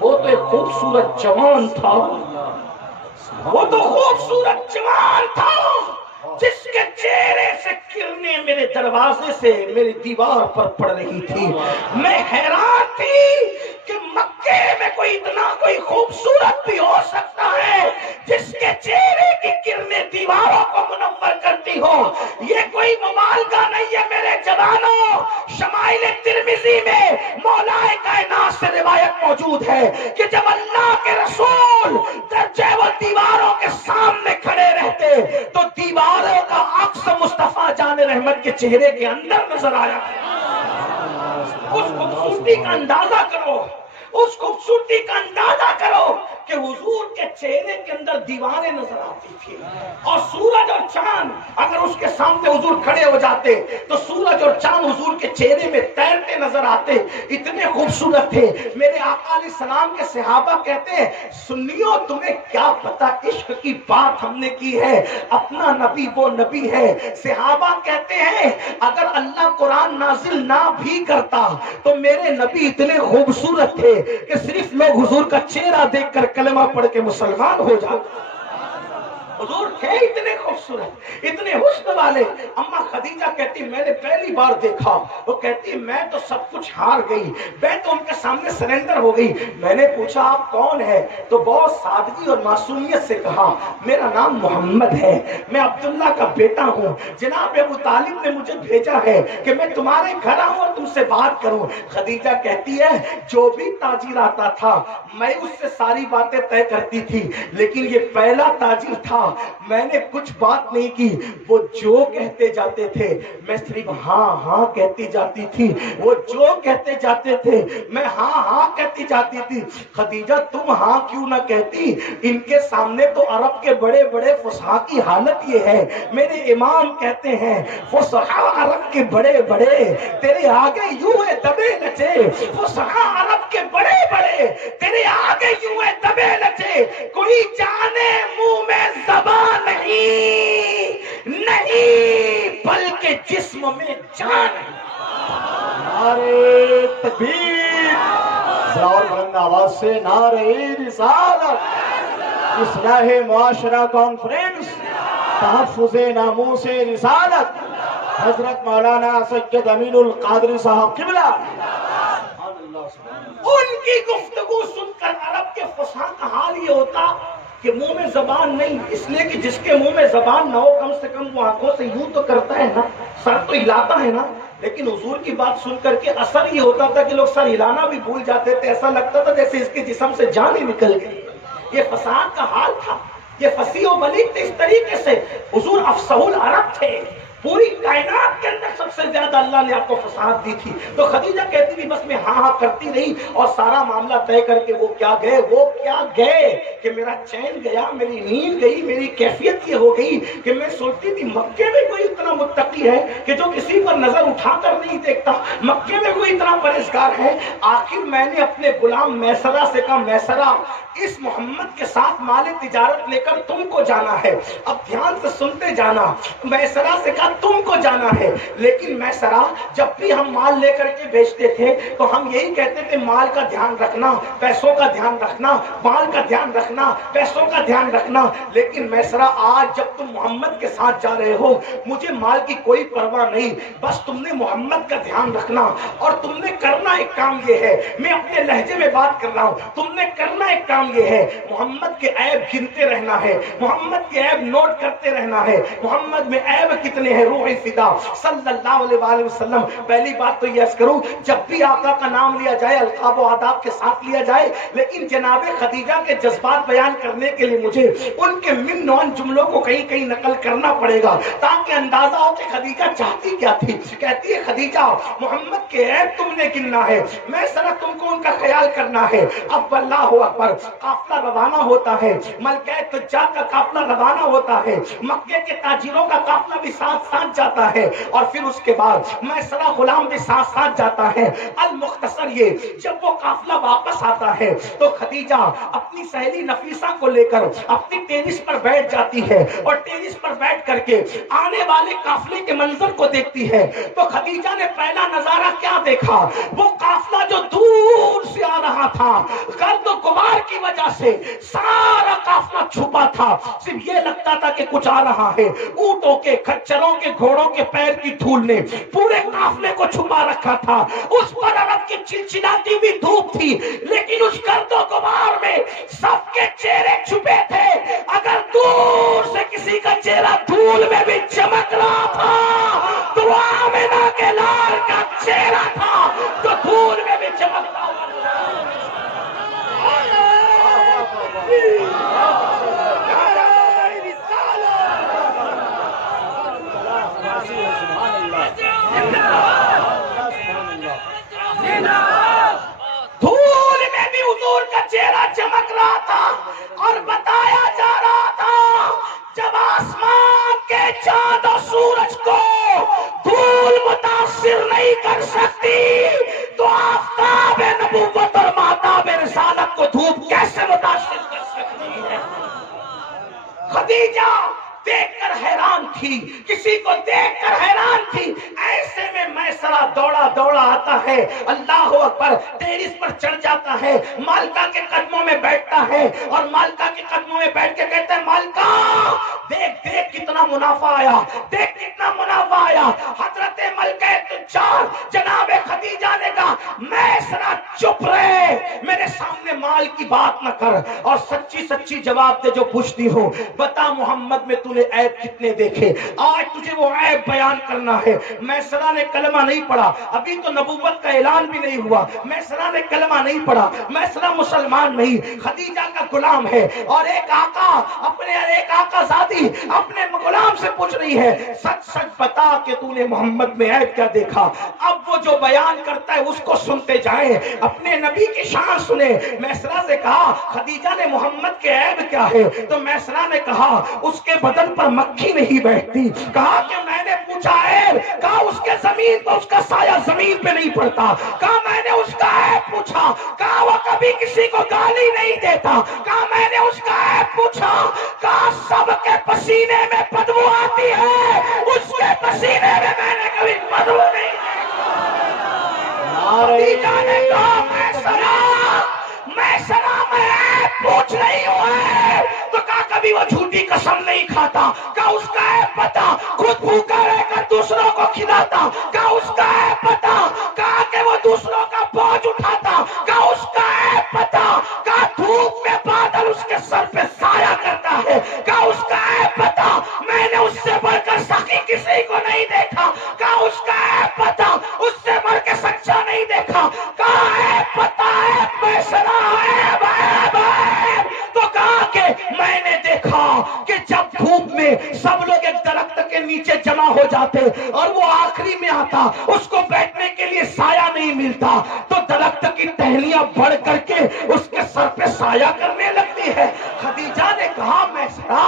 وہ تو ایک خوبصورت جوان تھا, وہ تو خوبصورت جوان تھا جس کے چہرے سے کرنیں میرے دروازے سے میری دیوار پر پڑ رہی تھی. میں حیران تھی کہ مکے میں کوئی خوبصورت بھی ہو سکتا ہے جس کے چہرے کی کرنیں دیواروں کو منور کرتی ہو. یہ کوئی مبالغہ نہیں ہے میرے جوانوں. شمائل ترمذی میں مولا کائنات سے روایت موجود ہے کہ جب اللہ کے رسول درجے و دیواروں کے سامنے کھڑے رہتے تو دیواروں کا عکس مصطفیٰ جان رحمت کے چہرے کے اندر نظر آیا. اس خوبصورتی کا اندازہ کرو, اس خوبصورتی کا اندازہ کرو کہ حضور کے چہرے کے اندر دیواریں نظر آتی تھی اور سورج اور چاند اگر اس کے سامنے حضور کھڑے ہو جاتے تو سورج اور چاند حضور کے چہرے میں تیرتے نظر آتے, اتنے خوبصورت تھے. میرے آقا علیہ السلام کے صحابہ کہتے ہیں, سنیو تمہیں کیا پتا عشق کی بات ہم نے کی ہے, اپنا نبی وہ نبی ہے. صحابہ کہتے ہیں اگر اللہ قرآن نازل نہ بھی کرتا تو میرے نبی اتنے خوبصورت تھے کہ صرف لوگ حضور کا چہرہ دیکھ کر کلمہ پڑھ کے مسلمان ہو جاتے. حضور تھے اتنے خوبصورت, اتنے حسن والے. اما خدیجہ کہتی میں نے پہلی بار دیکھا, وہ کہتی میں تو سب کچھ ہار گئی, میں تو ان کے سامنے سرنڈر ہو گئی. میں نے پوچھا آپ کون ہیں, تو بہت سادگی اور معصومیت سے کہا میرا نام محمد ہے, میں عبداللہ کا بیٹا ہوں, جناب ابو طالب نے مجھے بھیجا ہے کہ میں تمہارے گھر آؤں اور تم سے بات کروں. خدیجہ کہتی ہے جو بھی تاجر آتا تھا میں اس سے ساری باتیں طے کرتی تھی, لیکن یہ پہلا تاجر تھا میں نے کچھ بات نہیں کی، وہ جو کہتے جاتے تھے میں صرف ہاں ہاں کہتی جاتی تھی، وہ جو کہتے جاتے تھے میں ہاں ہاں کہتی جاتی تھی۔ خدیجہ تم ہاں کیوں نہ کہتی؟ ان کے سامنے تو عرب کے بڑے بڑے فصحاء کی حالت یہ ہے، میرے امام کہتے ہیں فصحاء عرب کے بڑے بڑے تیرے آگے یوں دبے نچے، فصحاء عرب کے بڑے بڑے تیرے آگے یوں دبے نچے، کوئی جانے منہ میں زبان نہیں بلکہ جسم میں جان ہے۔ نعرے تکبیر، ذرا اور بلند آواز سے نعرے رسالت، اصلاح معاشرہ کانفرنس، تحفظ ناموس رسالت، حضرت مولانا سید امین القادری صاحب قبلہ۔ ان کی گفتگو سن کر عرب کے فصحاء کا حال یہ ہوتا کہ منہ میں زبان نہیں، اس لیے کہ جس کے منہ میں زبان نہ ہو کم سے کم وہ آنکھوں سے یوں تو کرتا ہے نا، سر تو ہلاتا ہے نا۔ لیکن حضور کی بات سن کر کے اثر یہ ہوتا تھا کہ لوگ سر ہلانا بھی بھول جاتے تھے، ایسا لگتا تھا جیسے اس کے جسم سے جان ہی نکل گئی۔ یہ فصاحت کا حال تھا، یہ فصیح و بلیغ تھے۔ اس طریقے سے حضور افصح العرب تھے، پوری کائنات کے اندر سب سے زیادہ اللہ نے آپ کو فصاحت دی تھی۔ تو خدیجہ کہتی تھی بس میں ہاں ہاں کرتی رہی اور سارا معاملہ طے کر کے وہ کیا گئے کہ میرا چین گیا، میری نیند گئی، میری کیفیت یہ ہو گئی کہ میں سوچتی تھی مکے میں کوئی اتنا متقی ہے کہ جو کسی پر نظر اٹھا کر نہیں دیکھتا، مکے میں کوئی اتنا پرہیزگار ہے۔ آخر میں نے اپنے غلام میسرہ سے کہا میسرہ اس محمد کے ساتھ مال تجارت لے کر تم کو جانا ہے۔ اب دھیان سے سنتے جانا، میسرہ سے کہا تم کو جانا ہے، لیکن میسرہ جب بھی ہم مال لے کر کے بیچتے تھے تو ہم یہی کہتے تھے مال کا دھیان رکھنا، پیسوں کا دھیان رکھنا، مال کا دھیان رکھنا، پیسوں کا دھیان رکھنا۔ لیکن میسرہ آج جب تم محمد کے ساتھ جا رہے ہو مجھے مال کی کوئی پرواہ نہیں، بس تم نے محمد کا دھیان رکھنا اور تم نے کرنا ایک کام یہ ہے، میں اپنے لہجے میں بات کر رہا ہوں، تم نے کرنا ایک کام یہ ہے محمد کے عیب گنتے رہنا ہے، محمد کے عیب نوٹ کرتے رہنا ہے، محمد میں عیب کتنے ہیں، روح فدا صلی اللہ علیہ وآلہ وسلم۔ پہلی بات تو یہ عرض کروں جب بھی آقا کا نام لیا جائے القاب و آداب کے ساتھ لیا جائے، لیکن جناب خدیجہ کے جذبات بیان کرنے کے لیے مجھے ان کے من نون جملوں کو کہیں کہیں نقل کرنا پڑے گا تاکہ اندازہ ہو کہ خدیجہ چاہتی کیا تھی۔ کہتی ہے خدیجہ محمد کے عیب تم نے گننا ہے، میں سر تم کو ان کا خیال کرنا ہے۔ اب اللہ اکبر، قافلہ روانہ ہوتا ہے، ملکہ تجار کا قافلہ روانہ ہوتا ہے، مکے کے تاجروں کا قافلہ بھی ساتھ ساتھ جاتا ہے، اور پھر اس کے بعد میسرہ غلام بھی ساتھ ساتھ جاتا ہے۔ المختصر یہ جب وہ قافلہ واپس آتا ہے تو خدیجہ اپنی سہیلی نفیسہ کو لے کر اپنی ٹیرس پر بیٹھ جاتی ہے اور ٹیرس پر بیٹھ کر کے آنے والے قافلے کے منظر کو دیکھتی ہے۔ تو خدیجہ نے پہلا نظارہ کیا دیکھا؟ وہ قافلہ جو دور سے آ رہا تھا، گرد و غبار کی وجہ سے سارا قافلہ چھپا تھا، صرف یہ لگتا تھا کہ کچھ آ رہا ہے۔ اونٹوں کے، کچروں کے، گھوڑوں کے پیر کی دھول نے پورے قافلے کو چھپا رکھا تھا۔ اس پر عرب کی چلچلاتی بھی دھوپ تھی، لیکن اس گرد و غبار میں سب کے چہرے چھپے تھے۔ اگر دور سے کسی کا چہرہ دھول میں بھی چمک رہا تھا تو وہ آمنہ کے لال کا چہرہ تھا جو دھول میں بھی چمکتا ہوا۔ دھول میں بھی حضور کا چہرہ چمک رہا تھا اور بتایا جا رہا تھا جب آسمان کے چاند اور سورج کو دھول متاثر نہیں کر سکتی تو آفتاب نبوت اور مہتاب رسالت کو دھوپ کیسے متاثر کر سکتی ہے؟ خدیجہ دیکھ کر حیران تھی، کسی کو دیکھ کر حیران تھی۔ ایسے میں میسرہ دوڑا دوڑا آتا ہے، اللہ اکبر، ٹیرس پر چڑھ جاتا ہے، مالکہ کے قدموں میں بیٹھتا ہے اور مالکہ کے قدموں میں بیٹھ کے کہتا ہے مالکہ دیکھ دیکھ کتنا منافع آیا، دیکھ کتنا منافع آیا۔ حضرت ملکہ تجار جناب خدیجہ نے کہا میسرہ چپ رہے، میرے سامنے مال کی بات نہ کر اور سچی سچی جواب دے جو پوچھتی ہو. بتا محمد میں تو نے عیب کتنے دیکھے؟ آج تجھے وہ عیب بیان کرنا ہے. میسرہ نے کلمہ نہیں پڑھا, ابھی تو نبوت کا اعلان بھی نہیں ہوا. میسرہ نے کلمہ نہیں پڑھا, میسرہ مسلمان نہیں, خدیجہ کا غلام ہے. اور ایک آقا ذاتی اپنے غلام سے پوچھ رہی ہے, سچ سچ بتا کہ تو نے محمد میں عیب کیا دیکھا؟ اب وہ جو بیان کرتا ہے اس کو سنتے جائیں, اپنے نبی کی شان سنے. میسرہ سے کہا خدیجہ نے محمد کے عیب کیا ہے؟ تو میسرہ نے کہا اس کے بدن پر مکھی نہیں بیٹھتی. کہا کہ میں نے پوچھا عیب, کہا اس کے زمین پر اس کا سایہ زمین پہ نہیں پڑتا. کہا میں نے اس کا عیب پوچھا, کہا وہ کبھی کسی کو گالی نہیں دیتا. کہا میں نے اس کا عیب پوچھا, کہا سب کے پسینے میں بدبو آتی ہے, اس کے پسینے میں میں نے کبھی بدبو نہیں دیکھی. خدیجہ نے کہا میسرہ میں عیب پوچھ رہی ہوں. تو کہا کبھی وہ جھوٹی قسم نہیں کھاتا. کہا اس کا عیب بتا, خود بھوکا رہ کر دوسروں کو کھلاتا. کہا اس کا عیب بتا. کہا کہ وہ دوسروں کا بوجھ اٹھاتا. کہا اس کا عیب بتا. کہا دھوپ میں بادل اس کے سر پہ سایہ کرتا ہے. کہا اس کا عیب بتا. میں نے اس سے بڑھ کر سخی کسی کو نہیں دیکھا. کہا اس کا عیب بتا. اس سے بڑھ کے سچا نہیں دیکھا. کہا عیب بتا. عیب میسرہ عیب عیب عیب. تو کہا کہ میں نے دیکھا کہ جب دھوپ میں سب لوگ ایک درخت کے نیچے جمع ہو جاتے اور وہ آخری میں آتا, اس کو بیٹھنے کے لیے سایہ نہیں ملتا, تو درخت کی ٹہنیاں بڑھ کر کے اس کے سر پہ سایہ کرنے لگتی ہے. خدیجہ نے کہا میسرہ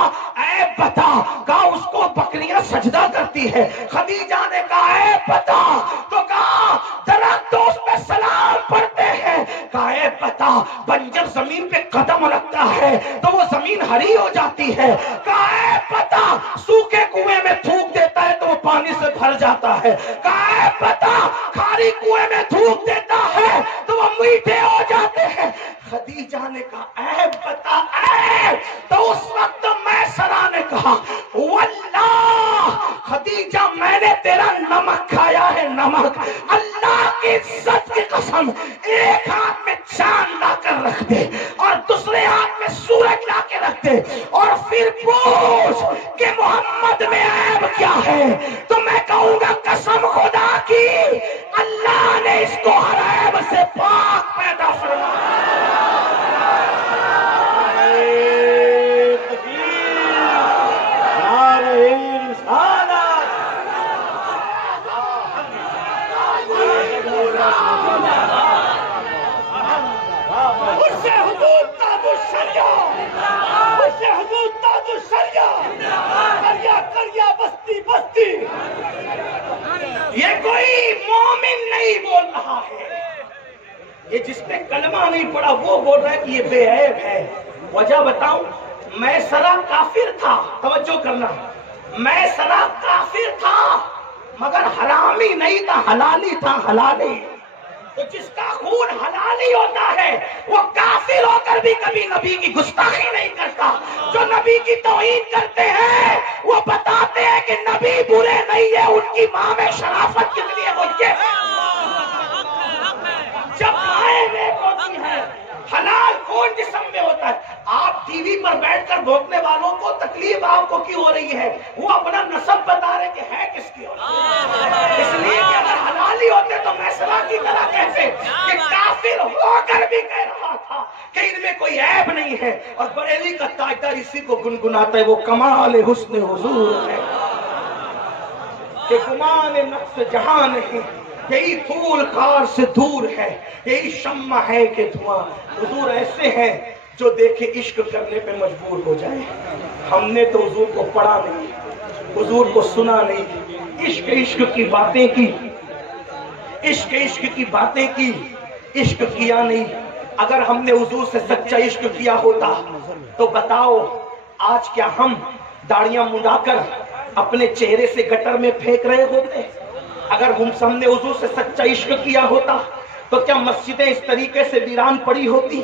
عیب بتا. کہا اس کو بکریاں سجدہ کرتی ہے. خدیجہ نے کہا عیب بتا. تو کہا درخت اس پہ سلام پڑھتے ہیں. کہا عیب بتا. بنجر زمین پہ قدم رکھتا ہے تو وہ زمین ہری ہو جاتی ہے. کہا عیب بتا. سوکھے کنویں میں تھوک دیتا ہے تو وہ پانی سے بھر جاتا ہے. کہا عیب بتا. کھاری کنویں میں تھوک دیتا ہے تو وہ میٹھے ہو جاتے ہیں. خدیجہ نے کہا عیب بتا عیب. تو اس وقت میسرہ نے کہا واللہ خدیجہ میں نے تیرا نمک کھایا ہے, نمک. اللہ کی عزت کی قسم, ایک ہاتھ میں چاند لا کر رکھ دے اور دوسرے ہاتھ میں سورج لا کے رکھ دے اور پھر پوچھ کہ محمد میں عیب کیا ہے, تو میں کہوں گا قسم خدا کی اللہ نے اس کو ہر عیب سے پاک پیدا فرمایا. یہ کوئی مومن نہیں بول رہا ہے, یہ جس نے کلمہ نہیں پڑھا وہ بول رہا ہے کہ یہ بے عیب ہے. وجہ بتاؤں, میسرہ کافر تھا, توجہ کرنا, میسرہ کافر تھا مگر حرامی نہیں تھا, حلالی تھا, حلالی. تو جس کا خون حلالی ہوتا ہے وہ کافر ہو کر بھی کبھی نبی کی گستاخی نہیں کرتا. جو نبی کی توہین کرتے ہیں وہ بتاتے ہیں کہ نبی برے نہیں ہے, ان کی ماں میں شرافت کتنی ہے. مجھے جب مائیں نیک ہوتی ہیں, حلال خون جسم میں ہوتا ہے. آپ ٹی وی پر بیٹھ کر بھونکنے والوں کو تکلیف آپ کو کیوں ہو رہی ہے؟ وہ اپنا نسب بتا رہے کہ ہے کس کی ہو رہی ہے. اس لیے کہ اگر حلالی ہوتے تو میسرہ کی طرح کہتے کہ کافر ہو کر بھی کہہ رہا تھا کہ ان میں کوئی عیب نہیں ہے. اور بریلی کا تاجدار اسی کو گنگناتا ہے, وہ کمال حسن حضور ہے کہ گمان نفس جہاں نہیں, یہی پھول کار سے دور ہے, یہی شمع ہے کہ دھواں. حضور ایسے ہیں جو دیکھے عشق کرنے پہ مجبور ہو جائے. ہم نے تو حضور کو پڑھا نہیں, حضور کو سنا نہیں, عشق کی باتیں کی, عشق کی باتیں کی, عشق کیا نہیں. اگر ہم نے حضور سے سچا عشق کیا ہوتا تو بتاؤ آج کیا ہم داڑیاں منڈا کر اپنے چہرے سے گٹر میں پھینک رہے ہوتے؟ اگر ہم نے حضور سے سچا عشق کیا ہوتا تو کیا مسجدیں اس طریقے سے ویران پڑی ہوتی؟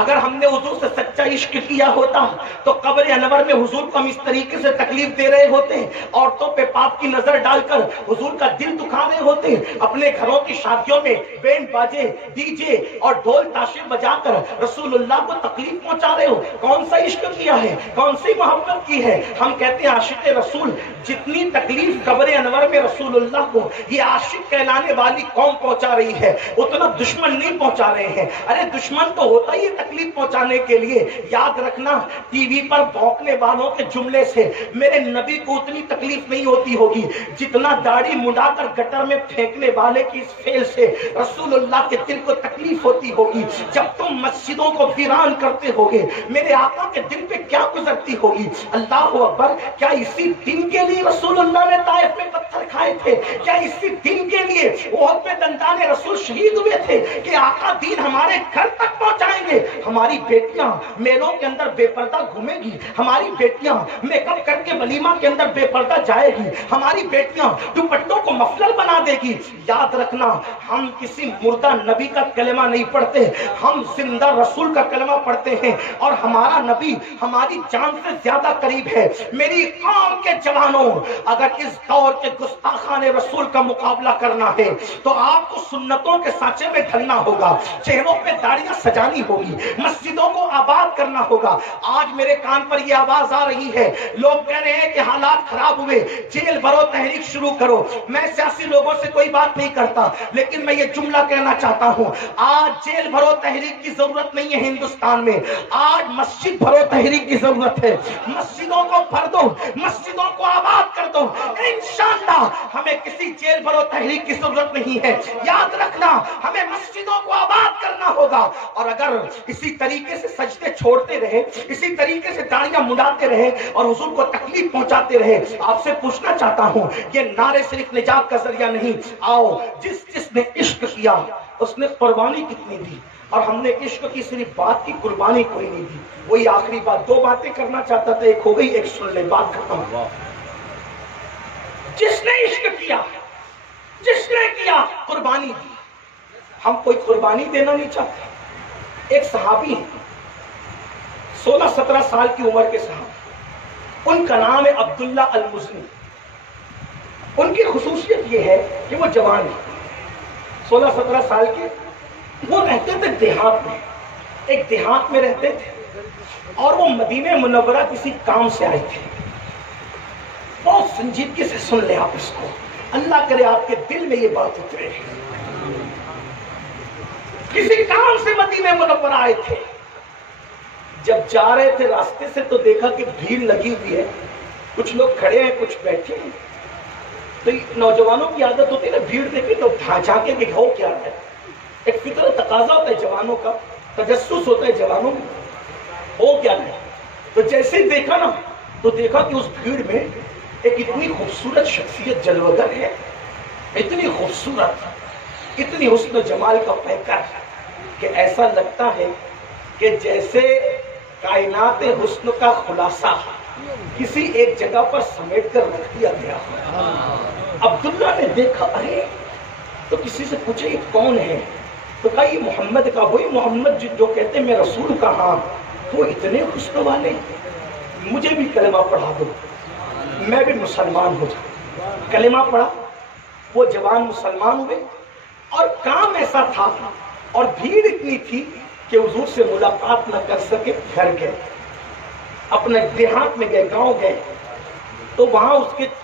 اگر ہم نے حضور سے سچا عشق کیا ہوتا تو قبر انور میں حضور کو ہم اس طریقے سے تکلیف دے رہے ہوتے، عورتوں پہ پاپ کی نظر ڈال کر حضور کا دل دکھا رہے ہوتے، اپنے گھروں کی شادیوں میں بینڈ باجے ڈی جے اور ڈھول تاشے بجا کر رسول اللہ کو تکلیف پہنچا رہے ہو۔ کون سا عشق کیا ہے؟ کون سی محبت کی ہے؟ ہم کہتے ہیں عاشق رسول، جتنی تکلیف قبر انور میں رسول اللہ کو یہ عاشق کہلانے والی قوم پہنچا رہی ہے اتنا دشمن نہیں پہنچا رہے ہیں۔ ارے دشمن تو ہوتا ہی تکلیف پہنچانے کے لیے۔ یاد رکھنا ٹی وی پر بھونکنے والوں کے جملے سے میرے نبی کو اتنی تکلیف نہیں ہوتی ہوگی جتنا داڑھی منڈا کر گٹر میں پھینکنے والے کی اس فعل سے رسول اللہ کے دل کو تکلیف ہوتی ہوگی۔ جب تم مسجدوں کو ویران کرتے ہوگے میرے آقا کے دل پہ کیا گزرتی ہوگی؟ اللہ اکبر! کیا اسی دن کے لیے رسول اللہ نے طائف میں پتھر کھائے تھے؟ کیا اسی دن کے لیے احد میں دندان رسول شہید ہوئے تھے کہ آقا دین ہمارے گھر تک پہنچائیں گے؟ ہماری بیٹیاں میلوں کے اندر بے پردہ گھومے گی، ہماری بیٹیاں میک اپ کر کے ولیمہ کے اندر بے پردہ جائے گی، ہماری بیٹیاں دوپٹوں کو مفلر بنا دے گی۔ یاد رکھنا ہم کسی مردہ نبی کا کلمہ نہیں پڑھتے، ہم زندہ رسول کا کلمہ پڑھتے ہیں اور ہمارا نبی ہماری جان سے زیادہ قریب ہے۔ میری قوم کے جوانوں، اگر اس دور کے گستاخان رسول کا مقابلہ کرنا ہے تو آپ کو سنتوں کے سانچے میں ڈھلنا ہوگا، چہروں پہ داڑیاں سجانی ہوگی، مسجدوں کو آباد کرنا ہوگا۔ آج میرے کان پر یہ آواز آ رہی ہے، لوگ کہہ رہے ہیں کہ حالات خراب ہوئے، جیل بھرو، تحریک شروع کرو۔ میں سیاسی لوگوں سے کوئی بات نہیں کرتا، لیکن میں یہ جملہ کہنا چاہتا ہوں، آج جیل بھرو تحریک کی ضرورت نہیں ہے ہندوستان میں، آج مسجد بھرو تحریک کی ضرورت ہے۔ مسجدوں کو بھر دو، مسجدوں کو آباد کر دو، انشاءاللہ ہمیں کسی جیل بھرو تحریک کی ضرورت نہیں ہے۔ یاد رکھنا ہمیں مسجدوں کو آباد کرنا ہوگا، اور اگر اسی طریقے سے سجدے چھوڑتے رہے، اسی طریقے سے داڑیاں منڈاتے رہے اور حضور کو تکلیف پہنچاتے رہے، آپ سے پوچھنا چاہتا ہوں، یہ نعرے صرف نجات کا ذریعہ نہیں۔ آؤ، جس نے عشق کیا اس نے قربانی کتنی دی، اور ہم نے عشق کی صرف بات کی، قربانی کوئی نہیں دی۔ وہی آخری بات، دو باتیں کرنا چاہتا تھا، ایک ہو گئی، ایک سن لے، بات ختم۔ جس نے عشق کیا، جس نے کیا، قربانی دی۔ ہم کوئی قربانی دینا نہیں چاہتے۔ ایک صحابی 16-17 سال کی عمر کے صحابی، ان کا نام ہے عبداللہ المزنی۔ ان کی خصوصیت یہ ہے کہ وہ جوان ہیں، 16-17 سال کے، وہ رہتے تھے دیہات میں، ایک دیہات میں رہتے تھے، اور وہ مدینہ منورہ کسی کام سے آئے تھے۔ بہت سنجیدگی سے سن لیں آپ اس کو، اللہ کرے آپ کے دل میں یہ بات اترے۔ کسی کام سے مدینہ منورہ آئے تھے، جب جا رہے تھے راستے سے تو دیکھا کہ بھیڑ لگی ہوئی ہے، کچھ لوگ کھڑے ہیں، کچھ بیٹھے ہیں۔ تو نوجوانوں کی عادت ہوتی ہے نا، بھیڑ دیکھے تو جھانکے کہ ہو کیا ہے، ایک فطرت تقاضا ہوتا ہے جوانوں کا، تجسس ہوتا ہے جوانوں میں، ہو کیا ہے۔ تو جیسے ہی دیکھا نا تو دیکھا کہ اس بھیڑ میں ایک اتنی خوبصورت شخصیت جلوگر ہے، اتنی خوبصورت، اتنی حسن و جمال کا پیکر کہ ایسا لگتا ہے کہ جیسے کائنات حسن کا خلاصہ کسی ایک جگہ پر سمیٹ کر رکھ دیا گیا۔ عبداللہ نے دیکھا، ارے، تو کسی سے پوچھا یہ کون ہے؟ تو کہا یہ محمد کا، وہی محمد جو کہتے ہیں میں رسول کا ہاں، وہ اتنے حسن والے، مجھے بھی کلمہ پڑھا دو، میں بھی مسلمان ہو جاؤں۔ کلمہ پڑھا، وہ جوان مسلمان ہوئے، اور کام ایسا تھا اور بھیڑ اتنی تھی کہ حضور سے ملاقات نہ کر سکے، گھر گئے، اپنے دیہات میں گئے، گاؤں گئے، تو وہاں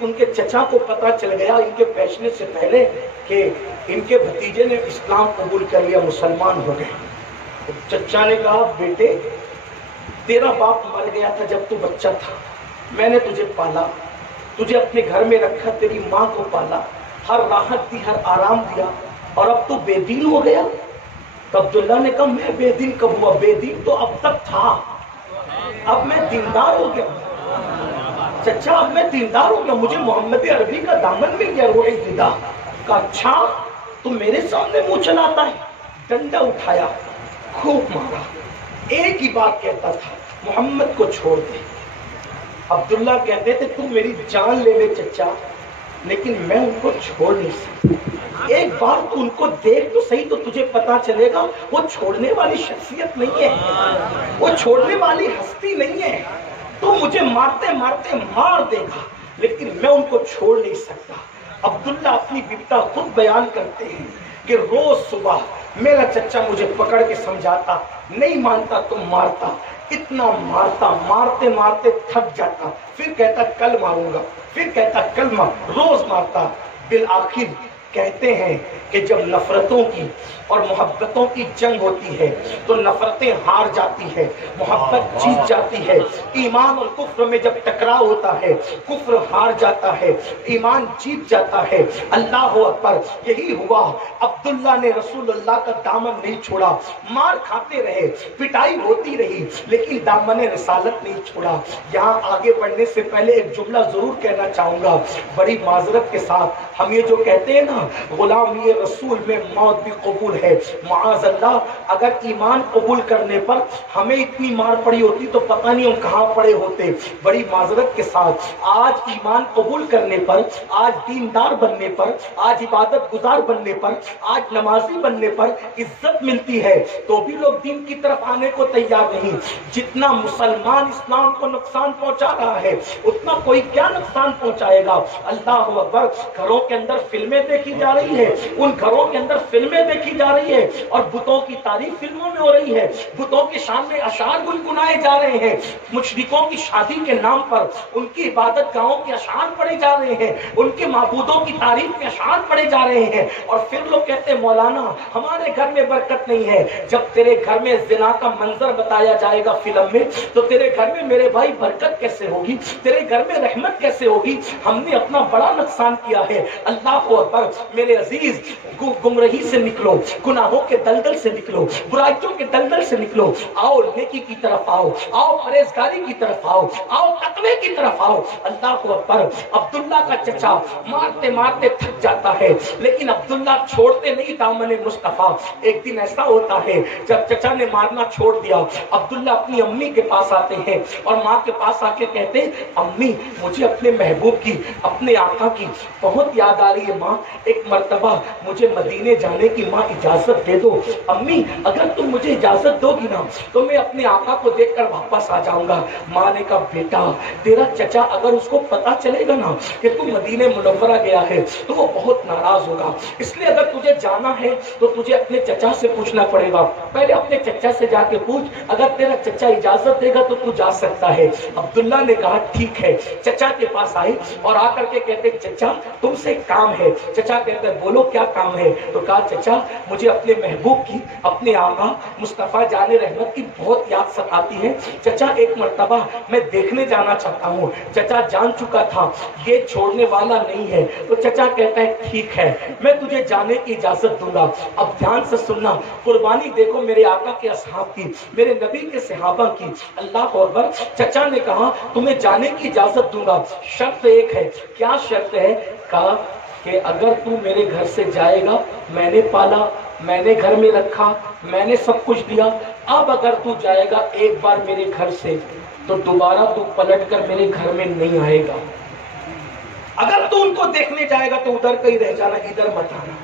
ان کے چچا کو پتہ چل گیا ان کے پیشنے سے پہلے کہ ان کے بھتیجے نے اسلام قبول کر لیا، مسلمان ہو گئے۔ چچا نے کہا بیٹے تیرا باپ مر گیا تھا جب تو بچہ تھا، میں نے تجھے پالا، تجھے اپنے گھر میں رکھا، تیری ماں کو پالا، ہر راحت دی، ہر آرام دیا، اور اب تو بے دین ہو گیا۔ تو عبداللہ نے کہا میں بے دین کب ہوا؟ بے دین تو اب تک تھا، اب میں دیندار ہو گیا۔ چچا اب میں دیندار ہو گیا، مجھے محمد عربی کا دامن مل گیا، روح فدا کا۔ اچھا تو میرے سامنے منہ چلاتا ہے؟ ڈنڈا اٹھایا، خوب مارا، ایک ہی بات کہتا تھا، محمد کو چھوڑ دے۔ عبداللہ کہتے تھے تم میری جان لے لے چچا، لیکن میں ان کو چھوڑ نہیں سکتا۔ ایک بار تو ان کو دیکھ تو صحیح، تو تجھے پتا چلے گا وہ چھوڑنے والی شخصیت نہیں ہے، وہ چھوڑنے والی ہستی نہیں ہے. تو مجھے مارتے مارتے مار دے گا لیکن میں ان کو چھوڑ نہیں سکتا. عبداللہ اپنی بپتا خود بیان کرتے ہیں کہ روز صبح میرا چچا مجھے پکڑ کے سمجھاتا، نہیں مانتا تو مارتا، اتنا مارتا، مارتے مارتے تھک جاتا، پھر کہتا کل ماروں گا، پھر کہتا کل روز مارتا. بالآخر کہتے ہیں کہ جب نفرتوں کی اور محبتوں کی جنگ ہوتی ہے تو نفرتیں ہار جاتی ہے، محبت جیت جاتی ہے. ایمان اور کفر میں جب ٹکراؤ ہوتا ہے، کفر ہار جاتا ہے، ایمان جیت جاتا ہے. اللہ اکبر. یہی ہوا. عبداللہ نے رسول اللہ کا دامن نہیں چھوڑا، مار کھاتے رہے، پٹائی ہوتی رہی لیکن دامن رسالت نہیں چھوڑا. یہاں آگے بڑھنے سے پہلے ایک جملہ ضرور کہنا چاہوں گا بڑی معذرت کے ساتھ. ہم یہ جو کہتے ہیں نا غلامی رسول میں موت بھی قبول ہے، معاذ اللہ اگر ایمان قبول کرنے پر ہمیں اتنی مار پڑی ہوتی تو پتہ نہیں ہم کہاں پڑے ہوتے. بڑی معذرت کے ساتھ آج ایمان قبول کرنے پر، آج دیندار بننے پر، آج عبادت گزار بننے پر، آج نمازی بننے پر عزت ملتی ہے تو بھی لوگ دین کی طرف آنے کو تیار نہیں. جتنا مسلمان اسلام کو نقصان پہنچا رہا ہے اتنا کوئی کیا نقصان پہنچائے گا. اللہ اکبر. گھروں کے اندر فلمیں دیکھی جا رہی ہے، ان گھروں کے اندر فلمیں دیکھی جا رہی ہے اور بتوں کی تعریف فلموں میں ہو رہی ہے، بتوں کے شان میں اشعار گنگنائے جا رہے ہیں، مشرکوں کی شادی کے نام پر ان کی عبادت گاہوں کے اشعار پڑھے جا رہے ہیں، ان کے معبودوں کی تعریف میں اشعار پڑھے جا رہے ہیں. اور پھر لوگ کہتے ہیں مولانا ہمارے گھر میں برکت نہیں ہے. جب تیرے گھر میں زنا کا منظر بتایا جائے گا فلم میں تو تیرے گھر میں میرے بھائی برکت کیسے ہوگی، تیرے گھر میں رحمت کیسے ہوگی. ہم نے اپنا بڑا نقصان کیا ہے. اللہ اکبر. میرے عزیز گمراہی سے نکلو، گناہوں کے دلدل سے نکلو، برائیوں کے دلدل سے نکلو، آؤ نیکی کی طرف آؤ، آؤ پرہیزگاری کی طرف آؤ، آؤ تقوی کی طرف آؤ. اللہ اکبر. عبداللہ کا چچا مارتے مارتے تھک جاتا ہے لیکن عبداللہ چھوڑتے نہیں دامن مصطفیٰ. ایک دن ایسا ہوتا ہے جب چچا نے مارنا چھوڑ دیا، عبداللہ اپنی امی کے پاس آتے ہیں اور ماں کے پاس آ کے کہتے ہیں امی مجھے اپنے محبوب کی، اپنے آقا کی بہت یاد آ رہی ہے ماں، ایک مرتبہ مجھے مدینے جانے کی ماں اجازت دے دو. امی اگر تم مجھے اجازت دو گی نا تو میں اپنے آقا کو دیکھ کر واپس آ جاؤں گا. ماں نے کہا بیٹا تیرا چچا اگر اس کو پتا چلے گا نا کہ تم مدینے منورہ گیا ہے تو وہ بہت ناراض ہوگا، اس لیے اگر تجھے جانا ہے تو تجھے اپنے چچا سے پوچھنا پڑے گا. پہلے اپنے چچا سے جا کے پوچھ، اگر تیرا چچا اجازت دے گا تو تو جا سکتا ہے. عبداللہ نے کہا ٹھیک ہے. چچا کے پاس آئے اور آ کر کے کہتے چچا تم سے کام ہے. چچا کہتے بولو کیا کام ہے. تو کہا چچا مجھے اپنے محبوب کی، اپنے آقا مصطفیٰ جان رحمت کی بہت یاد ستاتی ہے. چچا ایک مرتبہ میں دیکھنے جانا چاہتا ہوں. چچا جان چکا تھا یہ چھوڑنے والا نہیں ہے تو چچا کہتا ہے ٹھیک ہے میں تجھے جانے کی اجازت دوں گا. اب دھیان سے سننا، قربانی دیکھو میرے آقا کے اصحاب کی، میرے نبی کے صحابہ کی. اللہ اکبر. چچا نے کہا تمہیں جانے کی اجازت دوں گا، شرط ایک ہے. کیا شرط ہے؟ کہا کہ اگر تو میرے گھر سے جائے گا، میں نے پالا، میں نے گھر میں رکھا، میں نے سب کچھ دیا، اب اگر تو جائے گا ایک بار میرے گھر سے تو دوبارہ تو پلٹ کر میرے گھر میں نہیں آئے گا. اگر تو ان کو دیکھنے جائے گا تو ادھر کہیں رہ جانا، ادھر مت آنا.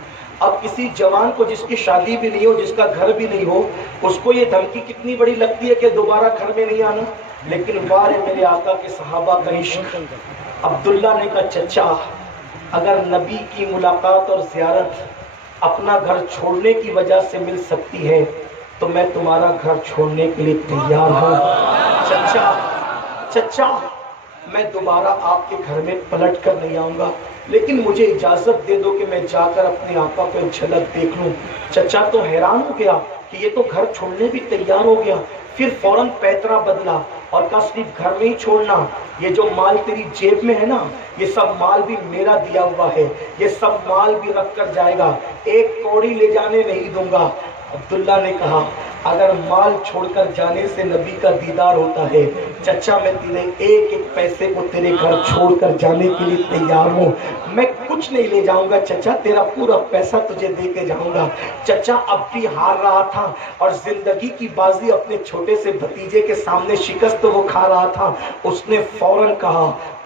اب کسی جوان کو جس کی شادی بھی نہیں ہو، جس کا گھر بھی نہیں ہو، اس کو یہ دھمکی کتنی بڑی لگتی ہے کہ دوبارہ گھر میں نہیں آنا. لیکن وار میرے آقا کے صحابہ کا عشق. عبداللہ نے کہا چچا اگر نبی کی ملاقات اور زیارت اپنا گھر چھوڑنے کی وجہ سے مل سکتی ہے تو میں تمہارا گھر چھوڑنے کے لیے تیار ہوں. چچا میں دوبارہ آپ کے گھر میں پلٹ کر نہیں آؤں گا لیکن مجھے اجازت دے دو کہ میں جا کر اپنے آقا کو ایک جھلک دیکھ لوں. چچا تو حیران ہو گیا کہ یہ تو گھر چھوڑنے بھی تیار ہو گیا. پھر فوراً پیترا بدلا اور کہا صرف گھر میں ہی چھوڑنا، یہ جو مال تیری جیب میں ہے نا یہ سب مال بھی میرا دیا ہوا ہے، یہ سب مال بھی رکھ کر جائے گا، ایک کوڑی لے جانے نہیں دوں گا. عبداللہ نے کہا اگر مال چھوڑ کر جانے سے نبی کا دیدار ہوتا ہے چچا میں تیرے ایک ایک پیسے کو تیرے گھر چھوڑ کر جانے کے لیے تیار ہوں. میں کچھ نہیں لے جاؤں گا چچا، تیرا پورا پیسہ تجھے دے کے جاؤں گا. چچا اب بھی ہار رہا تھا اور زندگی کی بازی اپنے چھوٹے سے بھتیجے کے سامنے شکست وہ کھا رہا تھا. اس نے فوراً کہا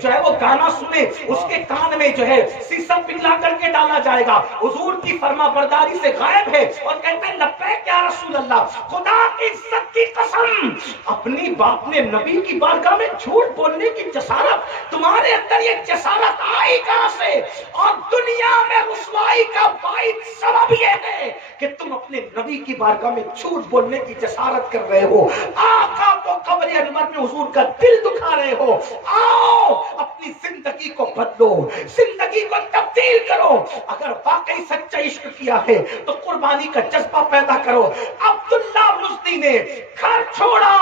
جو ہے وہ گانا سنے اس کے کان میں جو ہے سیسا پگھلا کر کے ڈالا جائے گا. حضور کی فرما برداری سے غائب ہے اور کہتے ہیں لبیک یا رسول اللہ. خدا کی عزت کی قسم اپنی باپ نے نبی کی بارگاہ میں جھوٹ بولنے کی جسارت, تمہارے اندر یہ جسارت آئی کہاں سے؟ اور دنیا میں رسوائی کا واحد سبب یہ ہے کہ تم اپنے نبی کی بارگاہ میں جھوٹ بولنے کی جسارت کر رہے ہو. آقا کو قبر انور میں حضور کا دل دکھا رہے ہو. آؤ اپنی زندگی کو بدلو, زندگی کو تبدیل کرو. اگر واقعی سچا عشق کیا ہے تو قربانی کا جذبہ پیدا کرو. عبداللہ مزنی نے گھر چھوڑا,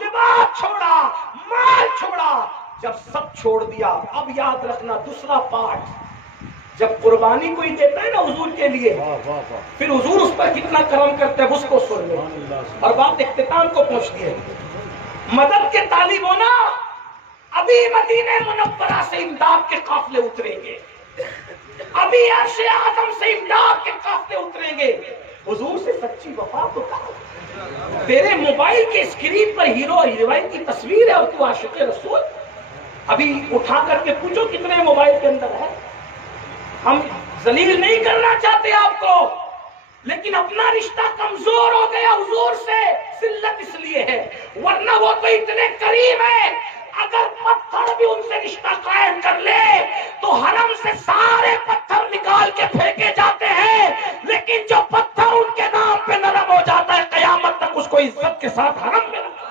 لباس چھوڑا, مال چھوڑا. جب سب چھوڑ دیا, اب یاد رکھنا دوسرا پارٹ, جب قربانی کوئی دیتا ہے نا حضور کے لیے, پھر حضور اس پر کتنا کرم کرتے ہیں اس کو سن لو. اور بات اختتام کو پہنچتی ہے. مدد کے طالب ہونا, ابھی مدینہ منورہ سے امداد کے قافلے اتریں گے, ابھی عرش اعظم سے امداد کے قافلے اتریں گے. حضور سے سچی وفا تو کرو. تیرے موبائل کے اسکرین پر ہیرو ہیروئن کی تصویر ہے اور تو عاشق رسول. ابھی اٹھا کر کے پوچھو کتنے موبائل کے اندر ہے. ہم ذلیل نہیں کرنا چاہتے آپ کو, لیکن اپنا رشتہ کمزور ہو گیا حضور سے. ذلت اس لیے ہے, ورنہ وہ تو اتنے کریم ہے, اگر پتھر بھی ان سے رشتہ قائم کر لے تو حرم سے سارے پتھر نکال کے پھینکے جاتے ہیں, لیکن جو پتھر ان کے نام پہ نرم ہو جاتا ہے قیامت تک اس کو عزت کے ساتھ حرم میں رکھا.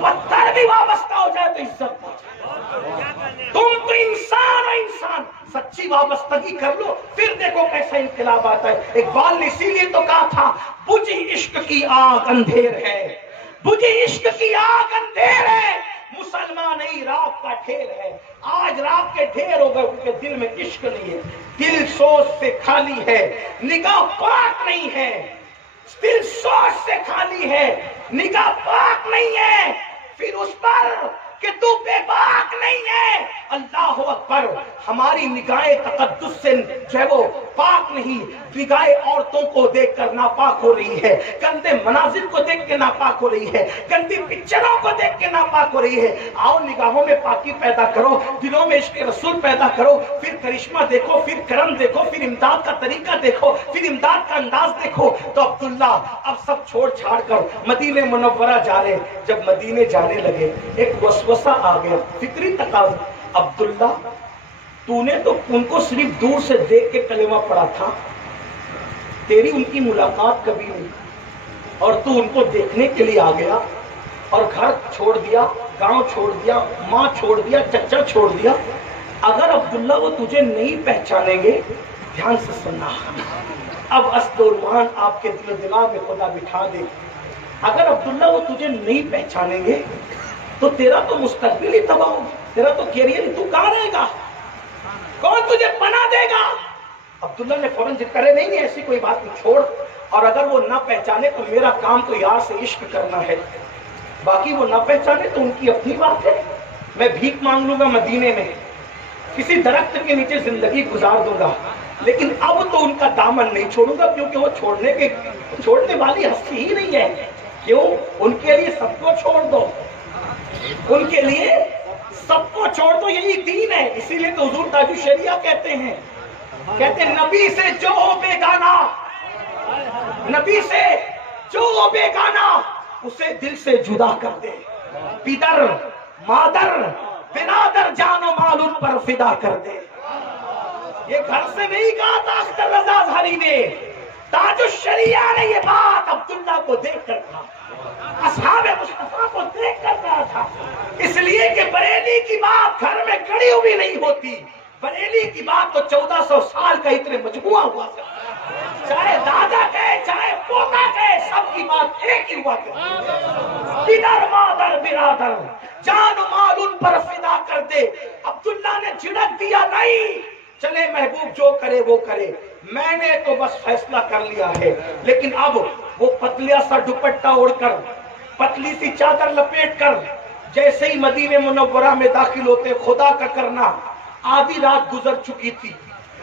پتھر بھی وابستہ ہو جائے تو عزت پہنچے. تم تو انسان ہو, انسان سچی وابستگی کر لو, پھر دیکھو کیسا انقلاب آتا ہے. اقبال نے اسی لیے تو کہا تھا بجھی عشق کی آگ اندھیر ہے, بجھی عشق کی آگ اندھیر ہے, مسلمان نہیں رات کا ڈھیر ہے. آج رات کے ڈھیر ہو گئے کیونکہ دل میں عشق نہیں ہے, دل سوچ سے خالی ہے, نگاہ پاک نہیں ہے. دل سوچ سے خالی ہے, نگاہ پاک نہیں ہے. پھر اس پر کہ تو بے باک نہیں ہے. اللہ اکبر, ہماری نگاہیں تقدس سے جو ہے وہ پاک نہیں, نگاہیں عورتوں کو دیکھ کر ناپاک ہو رہی ہے, گندے مناظر کو دیکھ کے ناپاک ہو رہی ہے, گندی پکچروں کو دیکھ کے ناپاک ہو رہی ہے. آؤ نگاہوں میں پاکی پیدا کرو, دلوں میں عشق رسول پیدا کرو, پھر کرشمہ دیکھو, پھر کرم دیکھو, پھر امداد کا طریقہ دیکھو, پھر امداد کا انداز دیکھو. تو عبداللہ اب سب چھوڑ چھاڑ کر مدینہ منورہ جا رہے. جب مدینے جانے لگے ایک وسوسہ آ گیا, فکری تقاضا. عبداللہ تو نے تو ان کو صرف دور سے دیکھ کے کلمہ پڑھا تھا, تیری ان کی ملاقات کبھی نہیں, اور تو ان کو دیکھنے کے لیے آ گیا اور گھر چھوڑ دیا, گاؤں چھوڑ دیا, ماں چھوڑ دیا, چچا چھوڑ دیا. اگر عبداللہ وہ تجھے نہیں پہچانیں گے, دھیان سے سننا, اب اسد و عنوان آپ کے دل و دماغ میں خدا بٹھا دے, اگر عبداللہ وہ تجھے نہیں پہچانیں گے تو تیرا تو مستقبل ہی تباہ ہوگا, تیرا تو کیریئر ہی, تو کہاں رہے گا, کون تجھے پناہ دے گا. عبداللہ نے فوراً ذکر کرے نہیں ایسی کوئی بات نہیں, چھوڑ, اور اگر وہ نہ پہچانے تو میرا کام تو یار سے عشق کرنا ہے, باقی وہ نہ پہچانے تو ان کی اپنی بات ہے. میں بھیک مانگ لوں گا مدینے میں, کسی درخت کے نیچے زندگی گزار دوں گا, لیکن اب تو ان کا دامن نہیں چھوڑوں گا, کیونکہ وہ چھوڑنے والی ہستی ہی نہیں ہے. کیوں؟ ان کے لیے سب کو چھوڑ دو, ان کے لیے سب کو چھوڑ دو, یہی دین ہے. اسی لیے تو حضور تاج الشریعہ کہتے ہیں نبی سے جو ہو بیگانہ, نبی سے جو ہو بیگانہ اسے دل سے جدا کر دے. پیدر, مادر, برادر, جان و مال ان پر فدا کر دے. یہ گھر سے نہیں کہا تھا اختر رضا اظہری نے, تاج الشریعہ نے یہ بات عبداللہ کو دیکھ کر کہا, اصحاب مصطفیٰ کو دیکھ کر کہا تھا. اس لیے کہ بریلی کی بات گھر میں کڑی ہوئی نہیں ہوتی, بریلی کی بات تو 1400 سال کا اتنے مجموعہ ہوا کرتا, چاہے دادا کہے چاہے پوتا کہے, سب کی بات ایک ہی ہوا کرتی. پیدر, مادر, برادر, جان و مال ان پر فدا کر دے. عبداللہ نے جھڑک دیا, نہیں چلے محبوب جو کرے وہ کرے, میں نے تو بس فیصلہ کر لیا ہے. لیکن اب وہ پتلیا سا دوپٹہ اوڑھ کر, پتلی سی چادر لپیٹ کر جیسے ہی مدینہ منورہ میں داخل ہوتے, خدا کا کرنا آدھی رات گزر چکی تھی,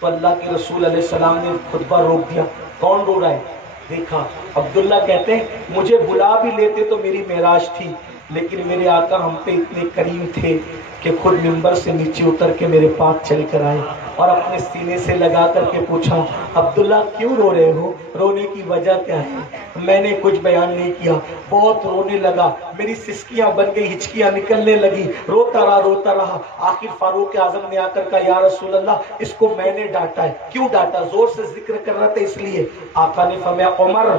تو اللہ کے رسول علیہ السلام نے خطبہ روک دیا. کون رو رہا ہے؟ دیکھا عبداللہ کہتے ہیں مجھے بلا بھی لیتے تو میری معراج تھی، لیکن میرے آقا ہم پہ اتنے کریم تھے کہ خود منبر سے نیچے اتر کے میرے پاس چل کر آئے اور اپنے سینے سے لگا کر کے پوچھا عبداللہ کیوں رو رہے ہو؟ رونے کی وجہ کیا ہے؟ میں نے کچھ بیان نہیں کیا، بہت رونے لگا، میری سسکیاں بن گئی، ہچکیاں نکلنے لگی، روتا رہا. آخر فاروق اعظم نے آ کر کہا یا رسول اللہ اس کو میں نے ڈانٹا ہے. کیوں ڈانٹا؟ زور سے ذکر کر رہا تھا اس لیے. آقا نے فرمایا عمر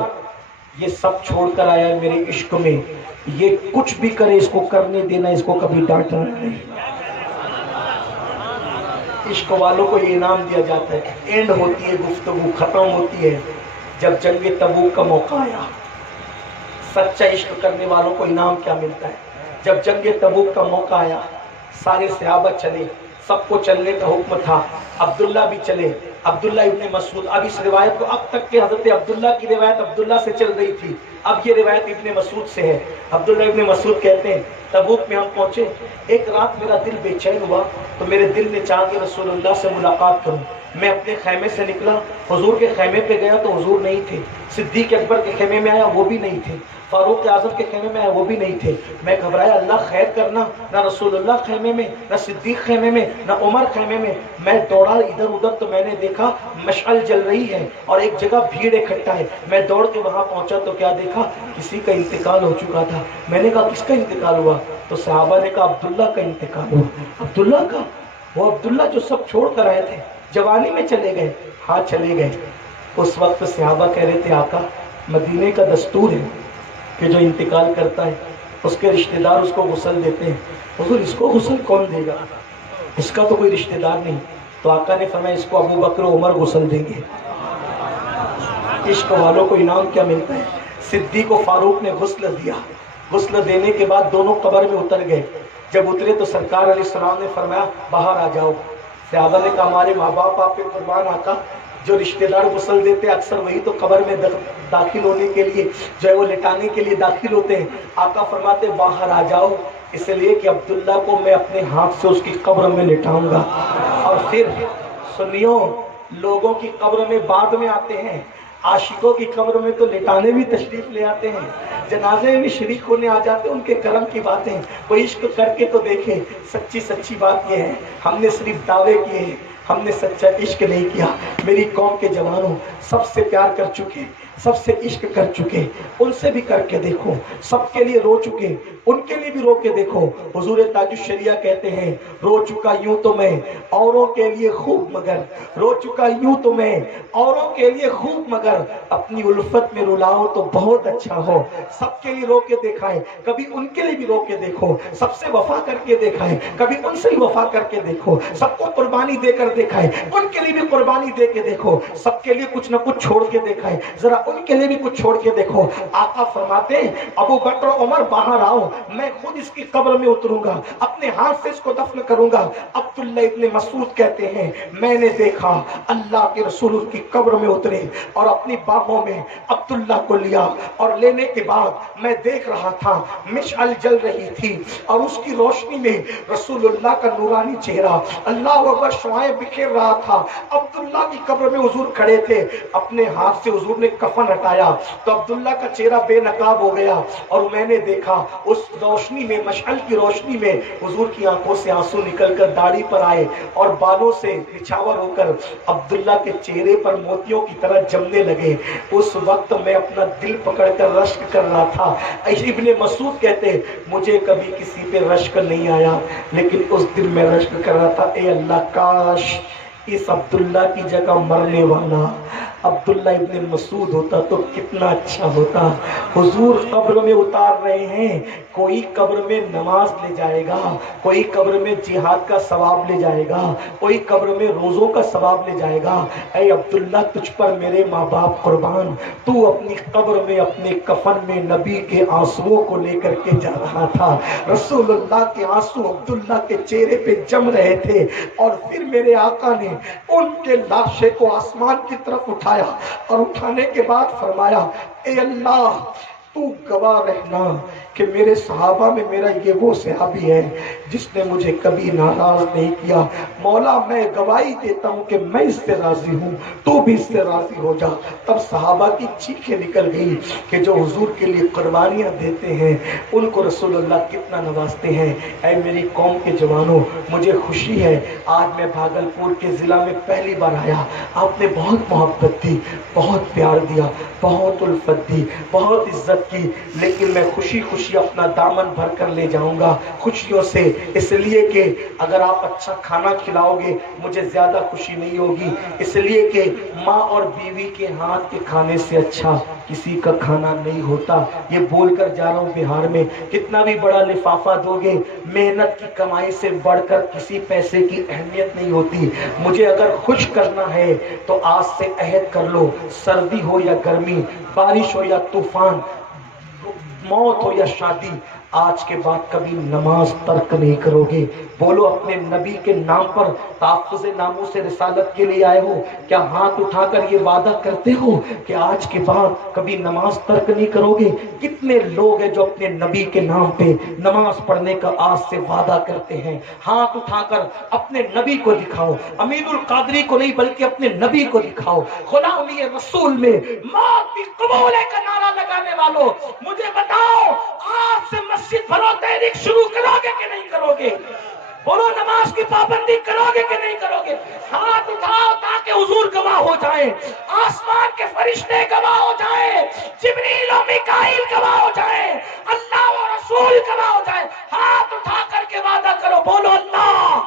یہ سب چھوڑ کر آیا ہے میرے عشق میں، یہ کچھ بھی کرے اس کو کرنے دینا، اس کو کبھی ڈانٹنا نہیں. عشق والوں کو یہ انعام دیا جاتا ہے. اینڈ ہوتی ہے گفتگو، ختم ہوتی ہے جب جنگ تبوک کا موقع آیا. سچا عشق کرنے والوں کو انعام کیا ملتا ہے؟ جب جنگ تبوک کا موقع آیا سارے صحابہ چلے، سب کو چلنے کا حکم تھا، عبداللہ بھی چلے. عبداللہ ابن مسعود، اب اس روایت کو اب تک کہ حضرت عبداللہ کی روایت عبداللہ سے چل رہی تھی، اب یہ روایت ابن مسعود سے ہے. عبداللہ ابن مسعود کہتے ہیں تبوک میں ہم پہنچے، ایک رات میرا دل بے چین ہوا تو میرے دل نے چاہا کہ رسول اللہ سے ملاقات کروں. میں اپنے خیمے سے نکلا، حضور کے خیمے پہ گیا تو حضور نہیں تھے. صدیق اکبر کے خیمے میں آیا وہ بھی نہیں تھے. فاروق اعظم کے خیمے میں آیا وہ بھی نہیں تھے. میں گھبرایا، اللہ خیر کرنا، نہ رسول اللہ خیمے میں، نہ صدیق خیمے میں، نہ عمر خیمے میں. میں دوڑا ادھر ادھر تو میں نے دیکھا مشعل جل رہی ہے اور ایک جگہ بھیڑ اکٹھا ہے. میں دوڑ کے وہاں پہنچا تو کیا دیکھا؟ کسی کا انتقال ہو چکا تھا. میں نے کہا کس کا انتقال ہوا؟ تو صحابہ نے کہا عبداللہ کا انتقال ہوا. عبداللہ کا؟ وہ عبداللہ جو سب چھوڑ کر آئے تھے، جوانی میں چلے گئے؟ ہاں چلے گئے. اس وقت صحابہ کہہ رہے تھے آقا مدینے کا دستور ہے کہ جو انتقال کرتا ہے اس کے رشتہ دار اس کو غسل دیتے ہیں. حضور اس کو غسل کون دے گا؟ اس کا تو کوئی رشتہ دار نہیں. تو آقا نے فرمایا اس کو ابو بکر و عمر غسل دیں گے. عشق والوں کو انعام کیا ملتا ہے؟ صدیق و فاروق نے غسل دیا. غسل دینے کے بعد دونوں قبر میں اتر گئے. جب اترے تو سرکار علیہ السلام نے فرمایا باہر آ جاؤ. صحابہ نے کہا ہمارے ماں باپ آپ پہ قربان آقا، جو رشتہ دار غسل دیتے اکثر وہی تو قبر میں داخل ہونے کے لیے جو ہے وہ لٹانے کے لیے داخل ہوتے ہیں. آقا فرماتے باہر آ جاؤ، اس لیے کہ عبداللہ کو میں اپنے ہاتھ سے اس کی قبر میں لٹاؤں گا. اور پھر سنیو، لوگوں کی قبر میں بعد میں آتے ہیں، عاشقوں کی قبر میں تو لٹانے بھی تشریف لے آتے ہیں، جنازے میں بھی شریک ہونے آ جاتے ہیں. ان کے کرم کی باتیں کوئی عشق کر کے تو دیکھے. سچی بات یہ ہے ہم نے صرف دعوے کیے ہیں، ہم نے سچا عشق نہیں کیا. میری قوم کے جوانوں سب سے پیار کر چکے، سب سے عشق کر چکے، ان سے بھی کر کے دیکھو. سب کے لیے رو چکے، ان کے لیے بھی رو کے دیکھو. حضور تاج الشریعہ کہتے ہیں رو چکا یوں تو میں اوروں کے لیے خوب مگر، رو چکا یوں تو میں اوروں کے لیے خوب مگر، اپنی الفت میں رلاؤ تو بہت اچھا ہو. سب کے لیے رو کے دیکھا ہے، کبھی ان کے لیے بھی رو کے دیکھو. سب سے وفا کر کے دیکھا ہے، کبھی ان سے ہی وفا کر کے دیکھو. سب کو قربانی دے کر دیکھا ہے، ان کے لیے بھی قربانی دے کے دیکھو. سب کے لیے کچھ نہ کچھ چھوڑ کے دیکھا ہے، ذرا ان کے لیے بھی کچھ چھوڑ کے دیکھو. آقا فرماتے ہیں ابو بکر عمر باہر آؤ، میں خود اس کی قبر میں اتروں گا، اپنے ہاتھ سے اس کو دفن کروں گا. عبداللہ ابن مسعود کہتے ہیں میں نے دیکھا اللہ کے رسول اس کی قبر میں اترے اور اپنی باہوں میں عبداللہ کو لیا، اور لینے کے بعد میں دیکھ رہا تھا مشعل جل رہی تھی اور اس کی روشنی میں رسول اللہ کا نورانی چہرہ اللہ اکبر شعائیں بکھیر رہا تھا. عبداللہ کی قبر میں حضور کھڑے تھے، اپنے ہاتھ سے حضور نے کفن ہٹایا تو عبداللہ کا چہرہ بے نقاب ہو گیا، اور میں نے دیکھا اس روشنی میں، مشعل کی روشنی میں حضور کی آنکھوں سے آنسو نکل کر داڑھی پر آئے اور بالوں سے نچھاور ہو کر عبداللہ کے چہرے پر موتیوں کی طرح جمنے لگے. اس وقت میں اپنا دل پکڑ کر رشک کر رہا تھا. ابن مسعود کہتے مجھے کبھی کسی پہ رشک نہیں آیا، لیکن اس دن میں رشک کر رہا تھا اے اللہ کاش اس عبداللہ کی جگہ مرنے والا عبداللہ ابن مسعود ہوتا تو کتنا اچھا ہوتا. حضور قبر میں اتار رہے ہیں، کوئی قبر میں نماز لے جائے گا، کوئی قبر میں جہاد کا ثواب لے جائے گا، کوئی قبر میں روزوں کا ثواب لے جائے گا. اے عبداللہ تجھ پر میرے ماں باپ قربان، تو اپنی قبر میں اپنے کفن میں نبی کے آنسوؤں کو لے کر کے جا رہا تھا. رسول اللہ کے آنسو عبداللہ کے چہرے پہ جم رہے تھے، اور پھر میرے آقا نے ان کے لاشے کو آسمان کی طرف اٹھایا اور اٹھانے کے بعد فرمایا اے اللہ تو گواہ رہنا کہ میرے صحابہ میں میرا یہ وہ صحابی ہے جس نے مجھے کبھی ناراض نہیں کیا. مولا میں گواہی دیتا ہوں کہ میں اس سے راضی ہوں, تو بھی اس سے راضی ہو جا. تب صحابہ کی چیخیں نکل گئی کہ جو حضور کے لیے قربانیاں دیتے ہیں ان کو رسول اللہ کتنا نوازتے ہیں. اے میری قوم کے جوانوں, مجھے خوشی ہے آج میں بھاگلپور کے ضلع میں پہلی بار آیا. آپ نے بہت محبت دی, بہت پیار دیا, بہت الفت دی, بہت عزت کی, لیکن میں خوشی خوشی اپنا دامن بھر کر لے جاؤں گا خوشیوں سے, اس لیے کہ اگر آپ اچھا کھانا کھلاؤ گے مجھے زیادہ خوشی نہیں ہوگی, اس لیے کہ ماں اور بیوی کے ہاتھ کے کھانے سے اچھا کسی کا کھانا نہیں ہوتا. یہ بول کر جا رہا ہوں بہار میں کتنا بھی بڑا لفافہ دو گے, محنت کی کمائی سے بڑھ کر کسی پیسے کی اہمیت نہیں ہوتی. مجھے اگر خوش کرنا ہے تو آج سے عہد کر لو, سردی ہو یا گرمی, بارش ہو یا طوفان, موت ہو یا شادی, آج کے بعد کبھی نماز ترک نہیں کرو گے. بولو اپنے نبی کے نام پر تحفظ ناموس رسالت کے لیے آئے ہو, کیا ہاتھ اٹھا کر یہ وعدہ کرتے ہو کہ آج کے بعد کبھی نماز ترک نہیں کرو گے؟ کتنے لوگ ہیں جو اپنے نبی کے نام پہ نماز پڑھنے کا آج سے وعدہ کرتے ہیں؟ ہاتھ اٹھا کر اپنے نبی کو دکھاؤ, امین القادری کو نہیں بلکہ اپنے نبی کو دکھاؤ. غلامی رسول میں موت بھی قبول ہے کا نعرہ لگانے والوں, مجھے بتاؤ آج سے مسجد بھرو تحریک شروع کرو گے کہ نہیں کرو گے؟ بولو نماز کی پابندی کرو گے کہ نہیں کرو گے؟ ہاتھ اٹھاؤ تاکہ حضور گواہ ہو جائیں, آسمان کے فرشتے گواہ ہو جائیں, جبریل و میکائیل گواہ ہو جائیں, اللہ و رسول گواہ ہو جائیں. ہاتھ اٹھا کر کے وعدہ کرو, بولو اللہ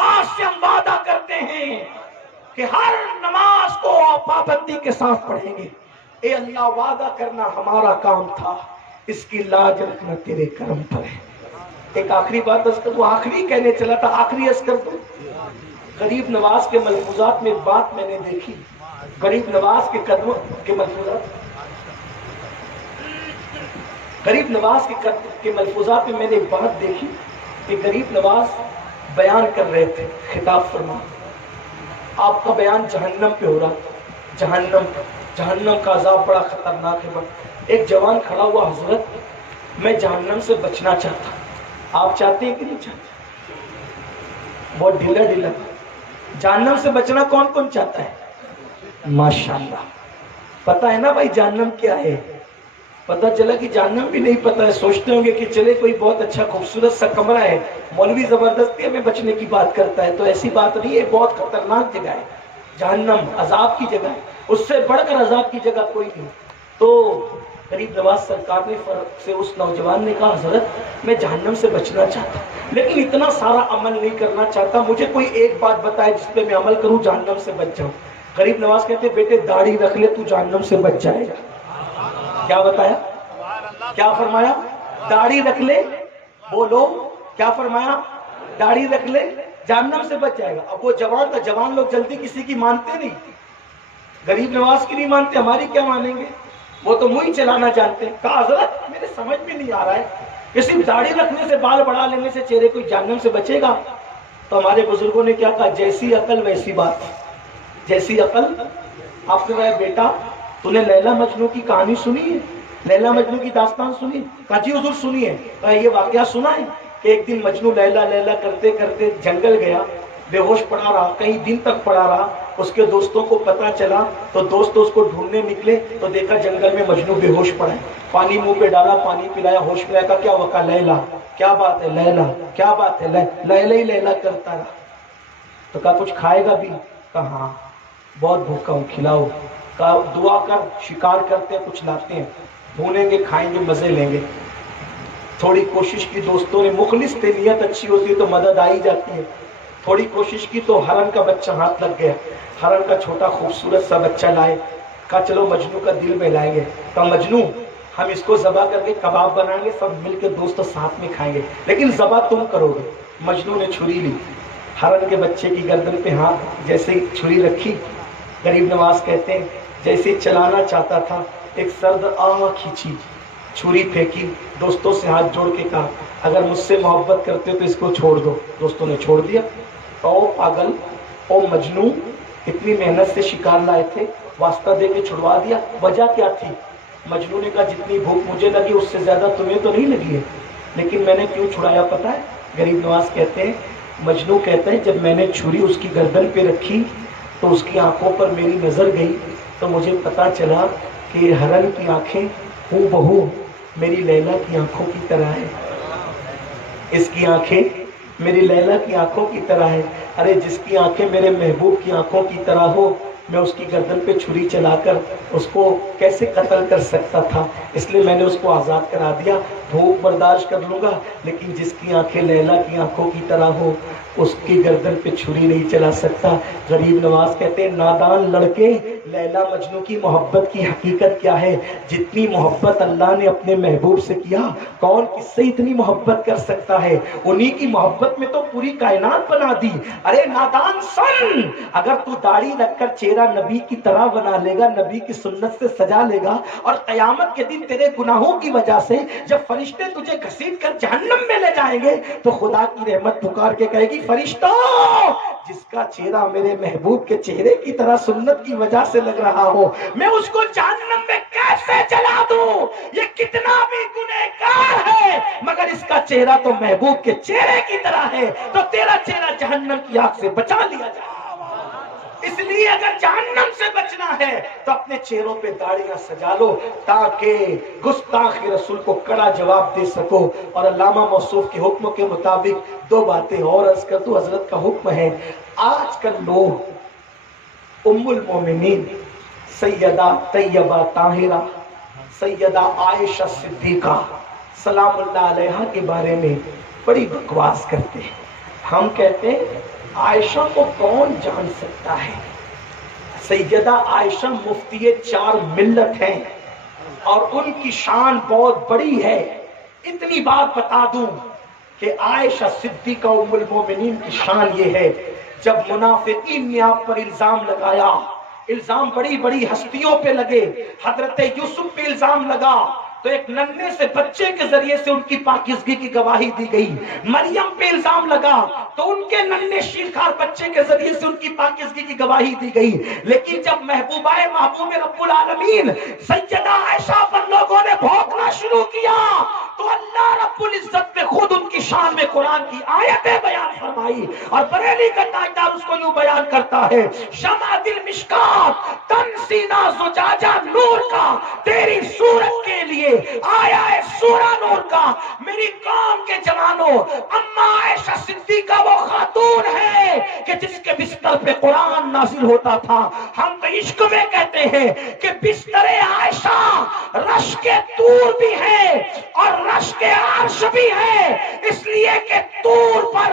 آج سے ہم وعدہ کرتے ہیں کہ ہر نماز کو پابندی کے ساتھ پڑھیں گے. اے اللہ وعدہ کرنا ہمارا کام تھا, اس کی لاج رکھنا تیرے کرم پر ہے. ایک آخری بات عرض کر دوں, آخری کہنے چلا تھا, آخری عرض کر دوں. غریب نواز کے ملفوظات میں ایک بات میں نے دیکھی, غریب نواز کے قدموں کے ملفوظات, غریب نواز کے ملفوظات میں نے ایک بات دیکھی کہ غریب نواز بیان کر رہے تھے, خطاب فرما, آپ کا بیان جہنم پہ ہو رہا, جہنم کا عذاب بڑا خطرناک ہے. ایک جوان کھڑا ہوا, حضرت میں جہنم سے بچنا چاہتا ہوں, آپ چاہتے ہیں کہ نہیں چاہتے؟ بہت ڈھیلا ڈھیلا. جہنم سے بچنا کون کون چاہتا ہے؟ ماشاءاللہ. پتہ ہے نا بھائی جہنم کیا ہے؟ پتہ چلا کہ جہنم بھی نہیں پتہ ہے. سوچتے ہوں گے کہ چلے کوئی بہت اچھا خوبصورت سا کمرہ ہے, مولوی زبردستی ہمیں بچنے کی بات کرتا ہے, تو ایسی بات نہیں ہے. بہت خطرناک جگہ ہے جہنم, عذاب کی جگہ ہے, اس سے بڑھ کر عذاب کی جگہ کوئی نہیں. تو غریب نواز سرکار نے فرق سے اس نوجوان نے کہا, حضرت میں جہنم سے بچنا چاہتا ہوں لیکن اتنا سارا عمل نہیں کرنا چاہتا, مجھے کوئی ایک بات بتائے جس پہ میں عمل کروں جہنم سے بچ جاؤں. غریب نواز کہتے بیٹے داڑھی رکھ لے تو جہنم سے بچ جائے گا. کیا بتایا, کیا فرمایا؟ داڑھی رکھ لے. بولو کیا فرمایا؟ داڑھی رکھ لے جہنم سے بچ جائے گا. اب وہ جوان تھا, جوان لوگ جلدی کسی کی مانتے نہیں, غریب نواز کی نہیں مانتے, ہماری کیا مانیں گے؟ وہ تو منہ ہی چلانا جانتے ہیں. کہا حضرت میرے سمجھ میں نہیں آ رہا ہے کہ صرف داڑھی رکھنے سے, بال بڑھا لینے سے چہرے کوئی جہنم سے بچے گا؟ تو ہمارے بزرگوں نے کیا کہا, جیسی عقل ویسی بات. جیسی عقل. آپ نے کہا بیٹا تو نے لیلا مجنو کی کہانی سنی ہے, لیلا مجنو کی داستان سنی؟ کہا جی حضور سنی ہے. کہا یہ واقعہ سنا ہے کہ ایک دن مجنو لیلا لیلا کرتے کرتے جنگل گیا, بے ہوش پڑا رہا, کئی دن تک پڑا رہا. اس کے دوستوں کو پتا چلا تو دوست اس کو ڈھونڈنے نکلے تو دیکھا جنگل میں مجنو بے ہوش پڑا ہے. پانی منہ پہ ڈالا, پانی پلایا, ہوش میں آیا. کیا وقع لیلا, کیا بات ہے لیلا, کیا بات ہے لیلا ہی لیلا کرتا رہا. تو کہا کچھ کھائے گا بھی؟ کہا ہاں بہت بھوکا ہوں, کھلاؤ. کہا دعا کر, شکار کرتے ہیں کچھ لاتے ہیں, بھونیں گے کھائیں گے مزے لیں گے. تھوڑی کوشش کی دوستوں نے, مخلص تھے, نیت اچھی ہوتی ہے تو مدد آ ہی جاتی ہے. تھوڑی کوشش کی تو ہرن کا بچہ ہاتھ لگ گیا, ہرن کا چھوٹا خوبصورت سا بچہ لائے. کہا چلو مجنو کا دل بہلائیں گے. کہا مجنو ہم اس کو ذبح کر کے کباب بنائیں گے, سب مل کے دوست ساتھ میں کھائیں گے, لیکن ذبح تم کرو گے. مجنو نے چھری لی, ہرن کے بچے کی گردن پہ ہاتھ جیسے ہی چھری رکھی, غریب نواز کہتے ہیں جیسے چلانا چاہتا تھا ایک سرد آہ کھینچی, چھری پھینکی, دوستوں سے ہاتھ جوڑ کے کہا اگر مجھ سے محبت کرتے تو اس کو چھوڑ دو. دوستوں نے چھوڑ دیا. او پاگل, او مجنون, اتنی محنت سے شکار لائے تھے, واسطہ دے کے چھڑوا دیا. وجہ کیا تھی؟ مجنوں نے کہا جتنی بھوک مجھے لگی اس سے زیادہ تمہیں تو نہیں لگی ہے، لیکن میں نے کیوں چھڑایا پتہ ہے؟ غریب نواز کہتے ہیں، مجنوں کہتے ہیں جب میں نے چھری اس کی گردن پہ رکھی تو اس کی آنکھوں پر میری نظر گئی تو مجھے پتا چلا کہ ہرن کی آنکھیں ہو بہو میری لیلا کی آنکھوں کی طرح ہے، اس کی آنکھیں میری لیلا کی آنکھوں کی طرح ہے۔ ارے جس کی آنکھیں میرے محبوب کی آنکھوں کی طرح ہو، میں اس کی گردن پہ چھری چلا کر اس کو کیسے قتل کر سکتا تھا؟ اس لیے میں نے اس کو آزاد کرا دیا۔ بھوک برداشت کر لوں گا، لیکن جس کی آنکھیں لیلا کی آنکھوں کی طرح ہو اس کی گردن پہ چھری نہیں چلا سکتا۔ غریب نواز کہتے ہیں نادان لڑکے، لیلا مجنوں کی محبت کی حقیقت کیا ہے؟ جتنی محبت اللہ نے اپنے محبوب سے کیا، کون کس سے اتنی محبت کر سکتا ہے؟ انہی کی محبت میں تو پوری کائنات بنا دی۔ ارے نادان سن، اگر تو داڑھی رکھ کر چہرہ نبی کی طرح بنا لے گا، نبی کی سنت سے سجا لے گا، اور قیامت کے دن تیرے گناہوں کی وجہ سے جب فرشتے تجھے گھسیٹ کر جہنم میں لے جائیں گے تو خدا کی رحمت پکار کے کہے گی فرشتوں، جس کا چہرہ میرے محبوب کے چہرے کی طرح سنت کی وجہ سے لگ رہا ہو، میں اس کو جہنم میں کیسے جلا دوں؟ یہ کتنا بھی گنہگار ہے مگر اس کا چہرہ تو محبوب کے چہرے کی طرح ہے، تو تیرا چہرہ جہنم کی آگ سے بچا لیا جائے۔ اس لیے اگر جہنم سے بچنا ہے تو اپنے چہروں پہ داڑیاں سجا لو تاکہ گستاخ رسول کو کڑا جواب دے سکو۔ اور علامہ موصوف کے حکم کے مطابق دو باتیں اور عرض کر دوں، حضرت کا حکم ہے۔ آج کل لوگ ام المومنین سیدہ طیبہ طاہرہ سیدہ عائشہ صدیقہ سلام اللہ علیہا کے بارے میں بڑی بکواس کرتے ہیں۔ ہم کہتے ہیں عائشہ کو کون جان سکتا ہے؟ سیدہ عائشہ مفتی 4 ملت ہیں اور ان کی شان بہت بڑی ہے۔ اتنی بات بتا دوں کہ عائشہ صدیقہ ام المومنین کی شان یہ ہے، جب منافقین نے آپ پر الزام لگایا، الزام بڑی بڑی ہستیوں پہ لگے، حضرت یوسف پہ الزام لگا تو ایک ننھے سے بچے کے ذریعے سے ان کی پاکیزگی کی گواہی دی گئی، مریم پہ الزام لگا تو ان کے ننھے شیرخوار بچے کے ذریعے سے ان کی پاکیزگی کی گواہی دی گئی، لیکن جب محبوبہ محبوب رب العالمین سیدہ عائشہ پر لوگوں نے بھونکنا شروع کیا تو اللہ رب العزت نے خود ان کی شان میں قرآن کی آیتیں بیان فرمائی، اور بریلی کا تاجدار اس کو یوں بیان کرتا ہے، شمع دل مشکات تن سینہ زجاجہ نور کا، تیری صورت کے لیے آیا ہے سورہ نور کا۔ میری قوم کے جوانوں، اما عائشہ صدیقہ وہ خاتون ہے کہ جس کے بستر پہ قرآن نازل ہوتا تھا۔ ہم تو عشق میں کہتے ہیں کہ بستر عائشہ رش کے طور بھی ہے اور رش کے عرش بھی ہے، اس لیے کہ طور پر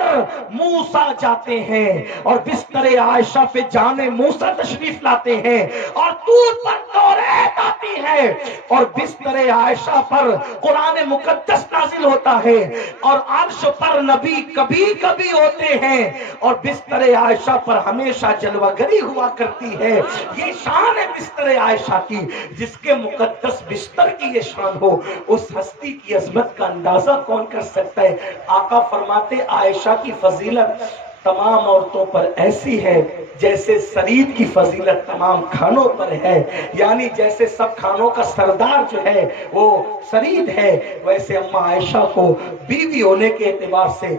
موسیٰ جاتے ہیں اور بستر عائشہ پہ جانے موسیٰ تشریف لاتے ہیں، اور طور پر توریت آتی ہے اور بستر عائشہ پر قرآن مقدس نازل ہوتا ہے، اور عرش پر نبی کبھی کبھی ہوتے ہیں اور بستر عائشہ پر ہمیشہ جلوہ گری ہوا کرتی ہے۔ یہ شان ہے بستر عائشہ کی، جس کے مقدس بستر کی یہ شان ہو، اس ہستی کی عظمت کا اندازہ کون کر سکتا ہے؟ آقا فرماتے عائشہ کی فضیلت تمام عورتوں پر ایسی ہے جیسے سرید کی فضیلت تمام کھانوں پر ہے، یعنی جیسے سب کھانوں کا سردار جو ہے وہ سرید ہے، ویسے اما عائشہ کو بیوی ہونے کے اعتبار سے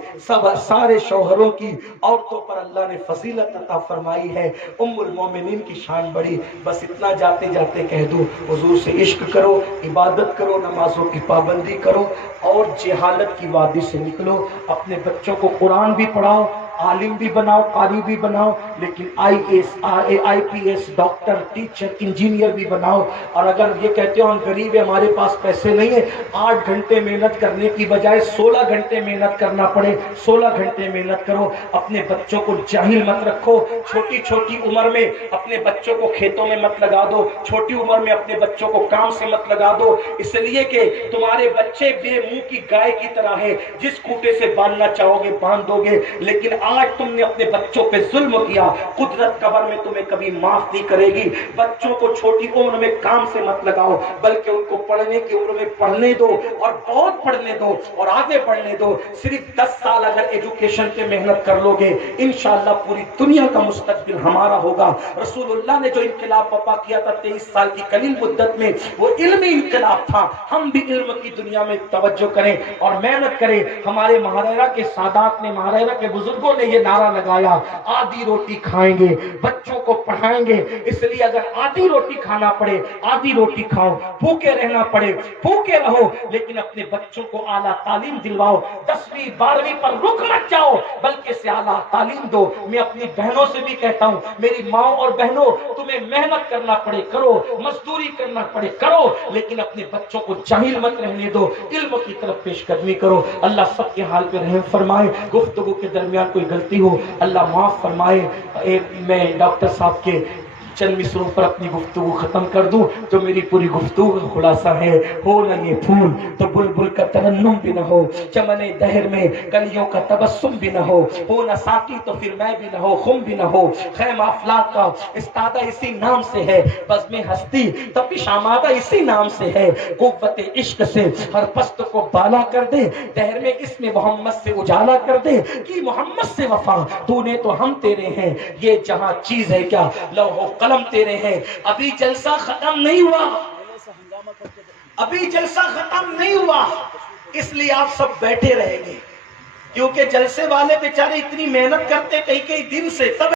سارے شوہروں کی عورتوں پر اللہ نے فضیلت عطا فرمائی ہے۔ ام المومنین کی شان بڑی۔ بس اتنا جاتے جاتے کہہ دوں، حضور سے عشق کرو، عبادت کرو، نمازوں کی پابندی کرو اور جہالت کی وادی سے نکلو۔ اپنے بچوں کو قرآن بھی پڑھاؤ، عالم بھی بناؤ، قاری بھی بناؤ، لیکن I P S doctor teacher engineer بھی بناؤ۔ اور اگر یہ کہتے ہو ہم غریب ہیں ہمارے پاس پیسے نہیں ہیں، 8 گھنٹے محنت کرنے کی بجائے 16 گھنٹے محنت کرنا پڑے، 16 گھنٹے محنت کرو۔ اپنے بچوں کو جاہل مت رکھو، چھوٹی چھوٹی عمر میں اپنے بچوں کو کھیتوں میں مت لگا دو، چھوٹی عمر میں اپنے بچوں کو کام سے مت لگا دو، اس لیے کہ تمہارے بچے بے منہ کی گائے کی طرح ہے، جس کھوٹے سے باندھنا چاہو گے باندھ دو گے، لیکن آج تم نے اپنے بچوں پہ ظلم کیا، قدرت قبر میں تمہیں کبھی معاف نہیں کرے گی۔ بچوں کو چھوٹی عمر میں کام سے مت لگاؤ، بلکہ ان کو پڑھنے کی عمر میں پڑھنے دو، اور بہت پڑھنے دو اور آگے بڑھنے دو۔ صرف 10 سال اگر ایجوکیشن پہ محنت کر لو گے، انشاءاللہ پوری دنیا کا مستقبل ہمارا ہوگا۔ رسول اللہ نے جو انقلاب برپا کیا تھا 23 سال کی قلیل مدت میں، وہ علمی انقلاب تھا۔ ہم بھی علم کی دنیا میں توجہ کریں اور محنت کریں۔ ہمارے مہاراجا کے سادات نے، مہاراجا کے بزرگوں نے یہ نعرہ لگایا، آدھی روٹی کھائیں گے، بچوں کو پڑھائیں گے۔ اس لیے اگر آدھی روٹی کھانا پڑے آدھی روٹی کھاؤ، بھوکے رہنا پڑے بھوکے رہو، لیکن اپنے بچوں کو اعلیٰ تعلیم دلواؤ۔ 10ویں 12ویں پر رک مت جاؤ، بلکہ سے اعلیٰ تعلیم دو۔ میں اپنی بہنوں سے بھی کہتا ہوں، میری ماں اور بہنوں، تمہیں محنت کرنا پڑے کرو، مزدوری کرنا پڑے کرو، لیکن اپنے بچوں کو جاہل مت رہنے دو، علم کی طرف پیش قدمی کرو۔ اللہ سب کے حال پہ رحم فرمائے۔ گفتگو کے درمیان کوئی غلطی ہو اللہ معاف فرمائے۔ میں ڈاکٹر صاحب کے چند مصروں پر اپنی گفتگو ختم کر دوں، جو میری پوری گفتگو کا خلاصہ ہے۔ ہو نہ یہ پھول تو بلبل کا ترنم بھی نہ ہو، چمن دہر میں کلیوں کا تبسم بھی نہ ہو نہ ساقی تو پھر میں بھی نہ ہو، خم بھی نہ ہو۔ خیمہ افلاک کا استادہ اسی نام سے ہے، بزم ہستی تپش آمادہ اسی نام سے ہے۔ قوت عشق سے ہر پست کو بالا کر دے، دہر میں اسم محمد سے اجالا کر دے، کہ محمد سے وفا تو نے تو ہم تیرے ہیں، یہ جہاں چیز ہے کیا لوح و قلم تیرے ہیں۔ ابھی جلسہ ختم نہیں ہوا، ابھی جلسہ ختم نہیں ہوا، اس لیے آپ سب بیٹھے رہیں گے، کیونکہ جلسے والے بیچارے اتنی محنت کرتے کئی کئی دن سے، تب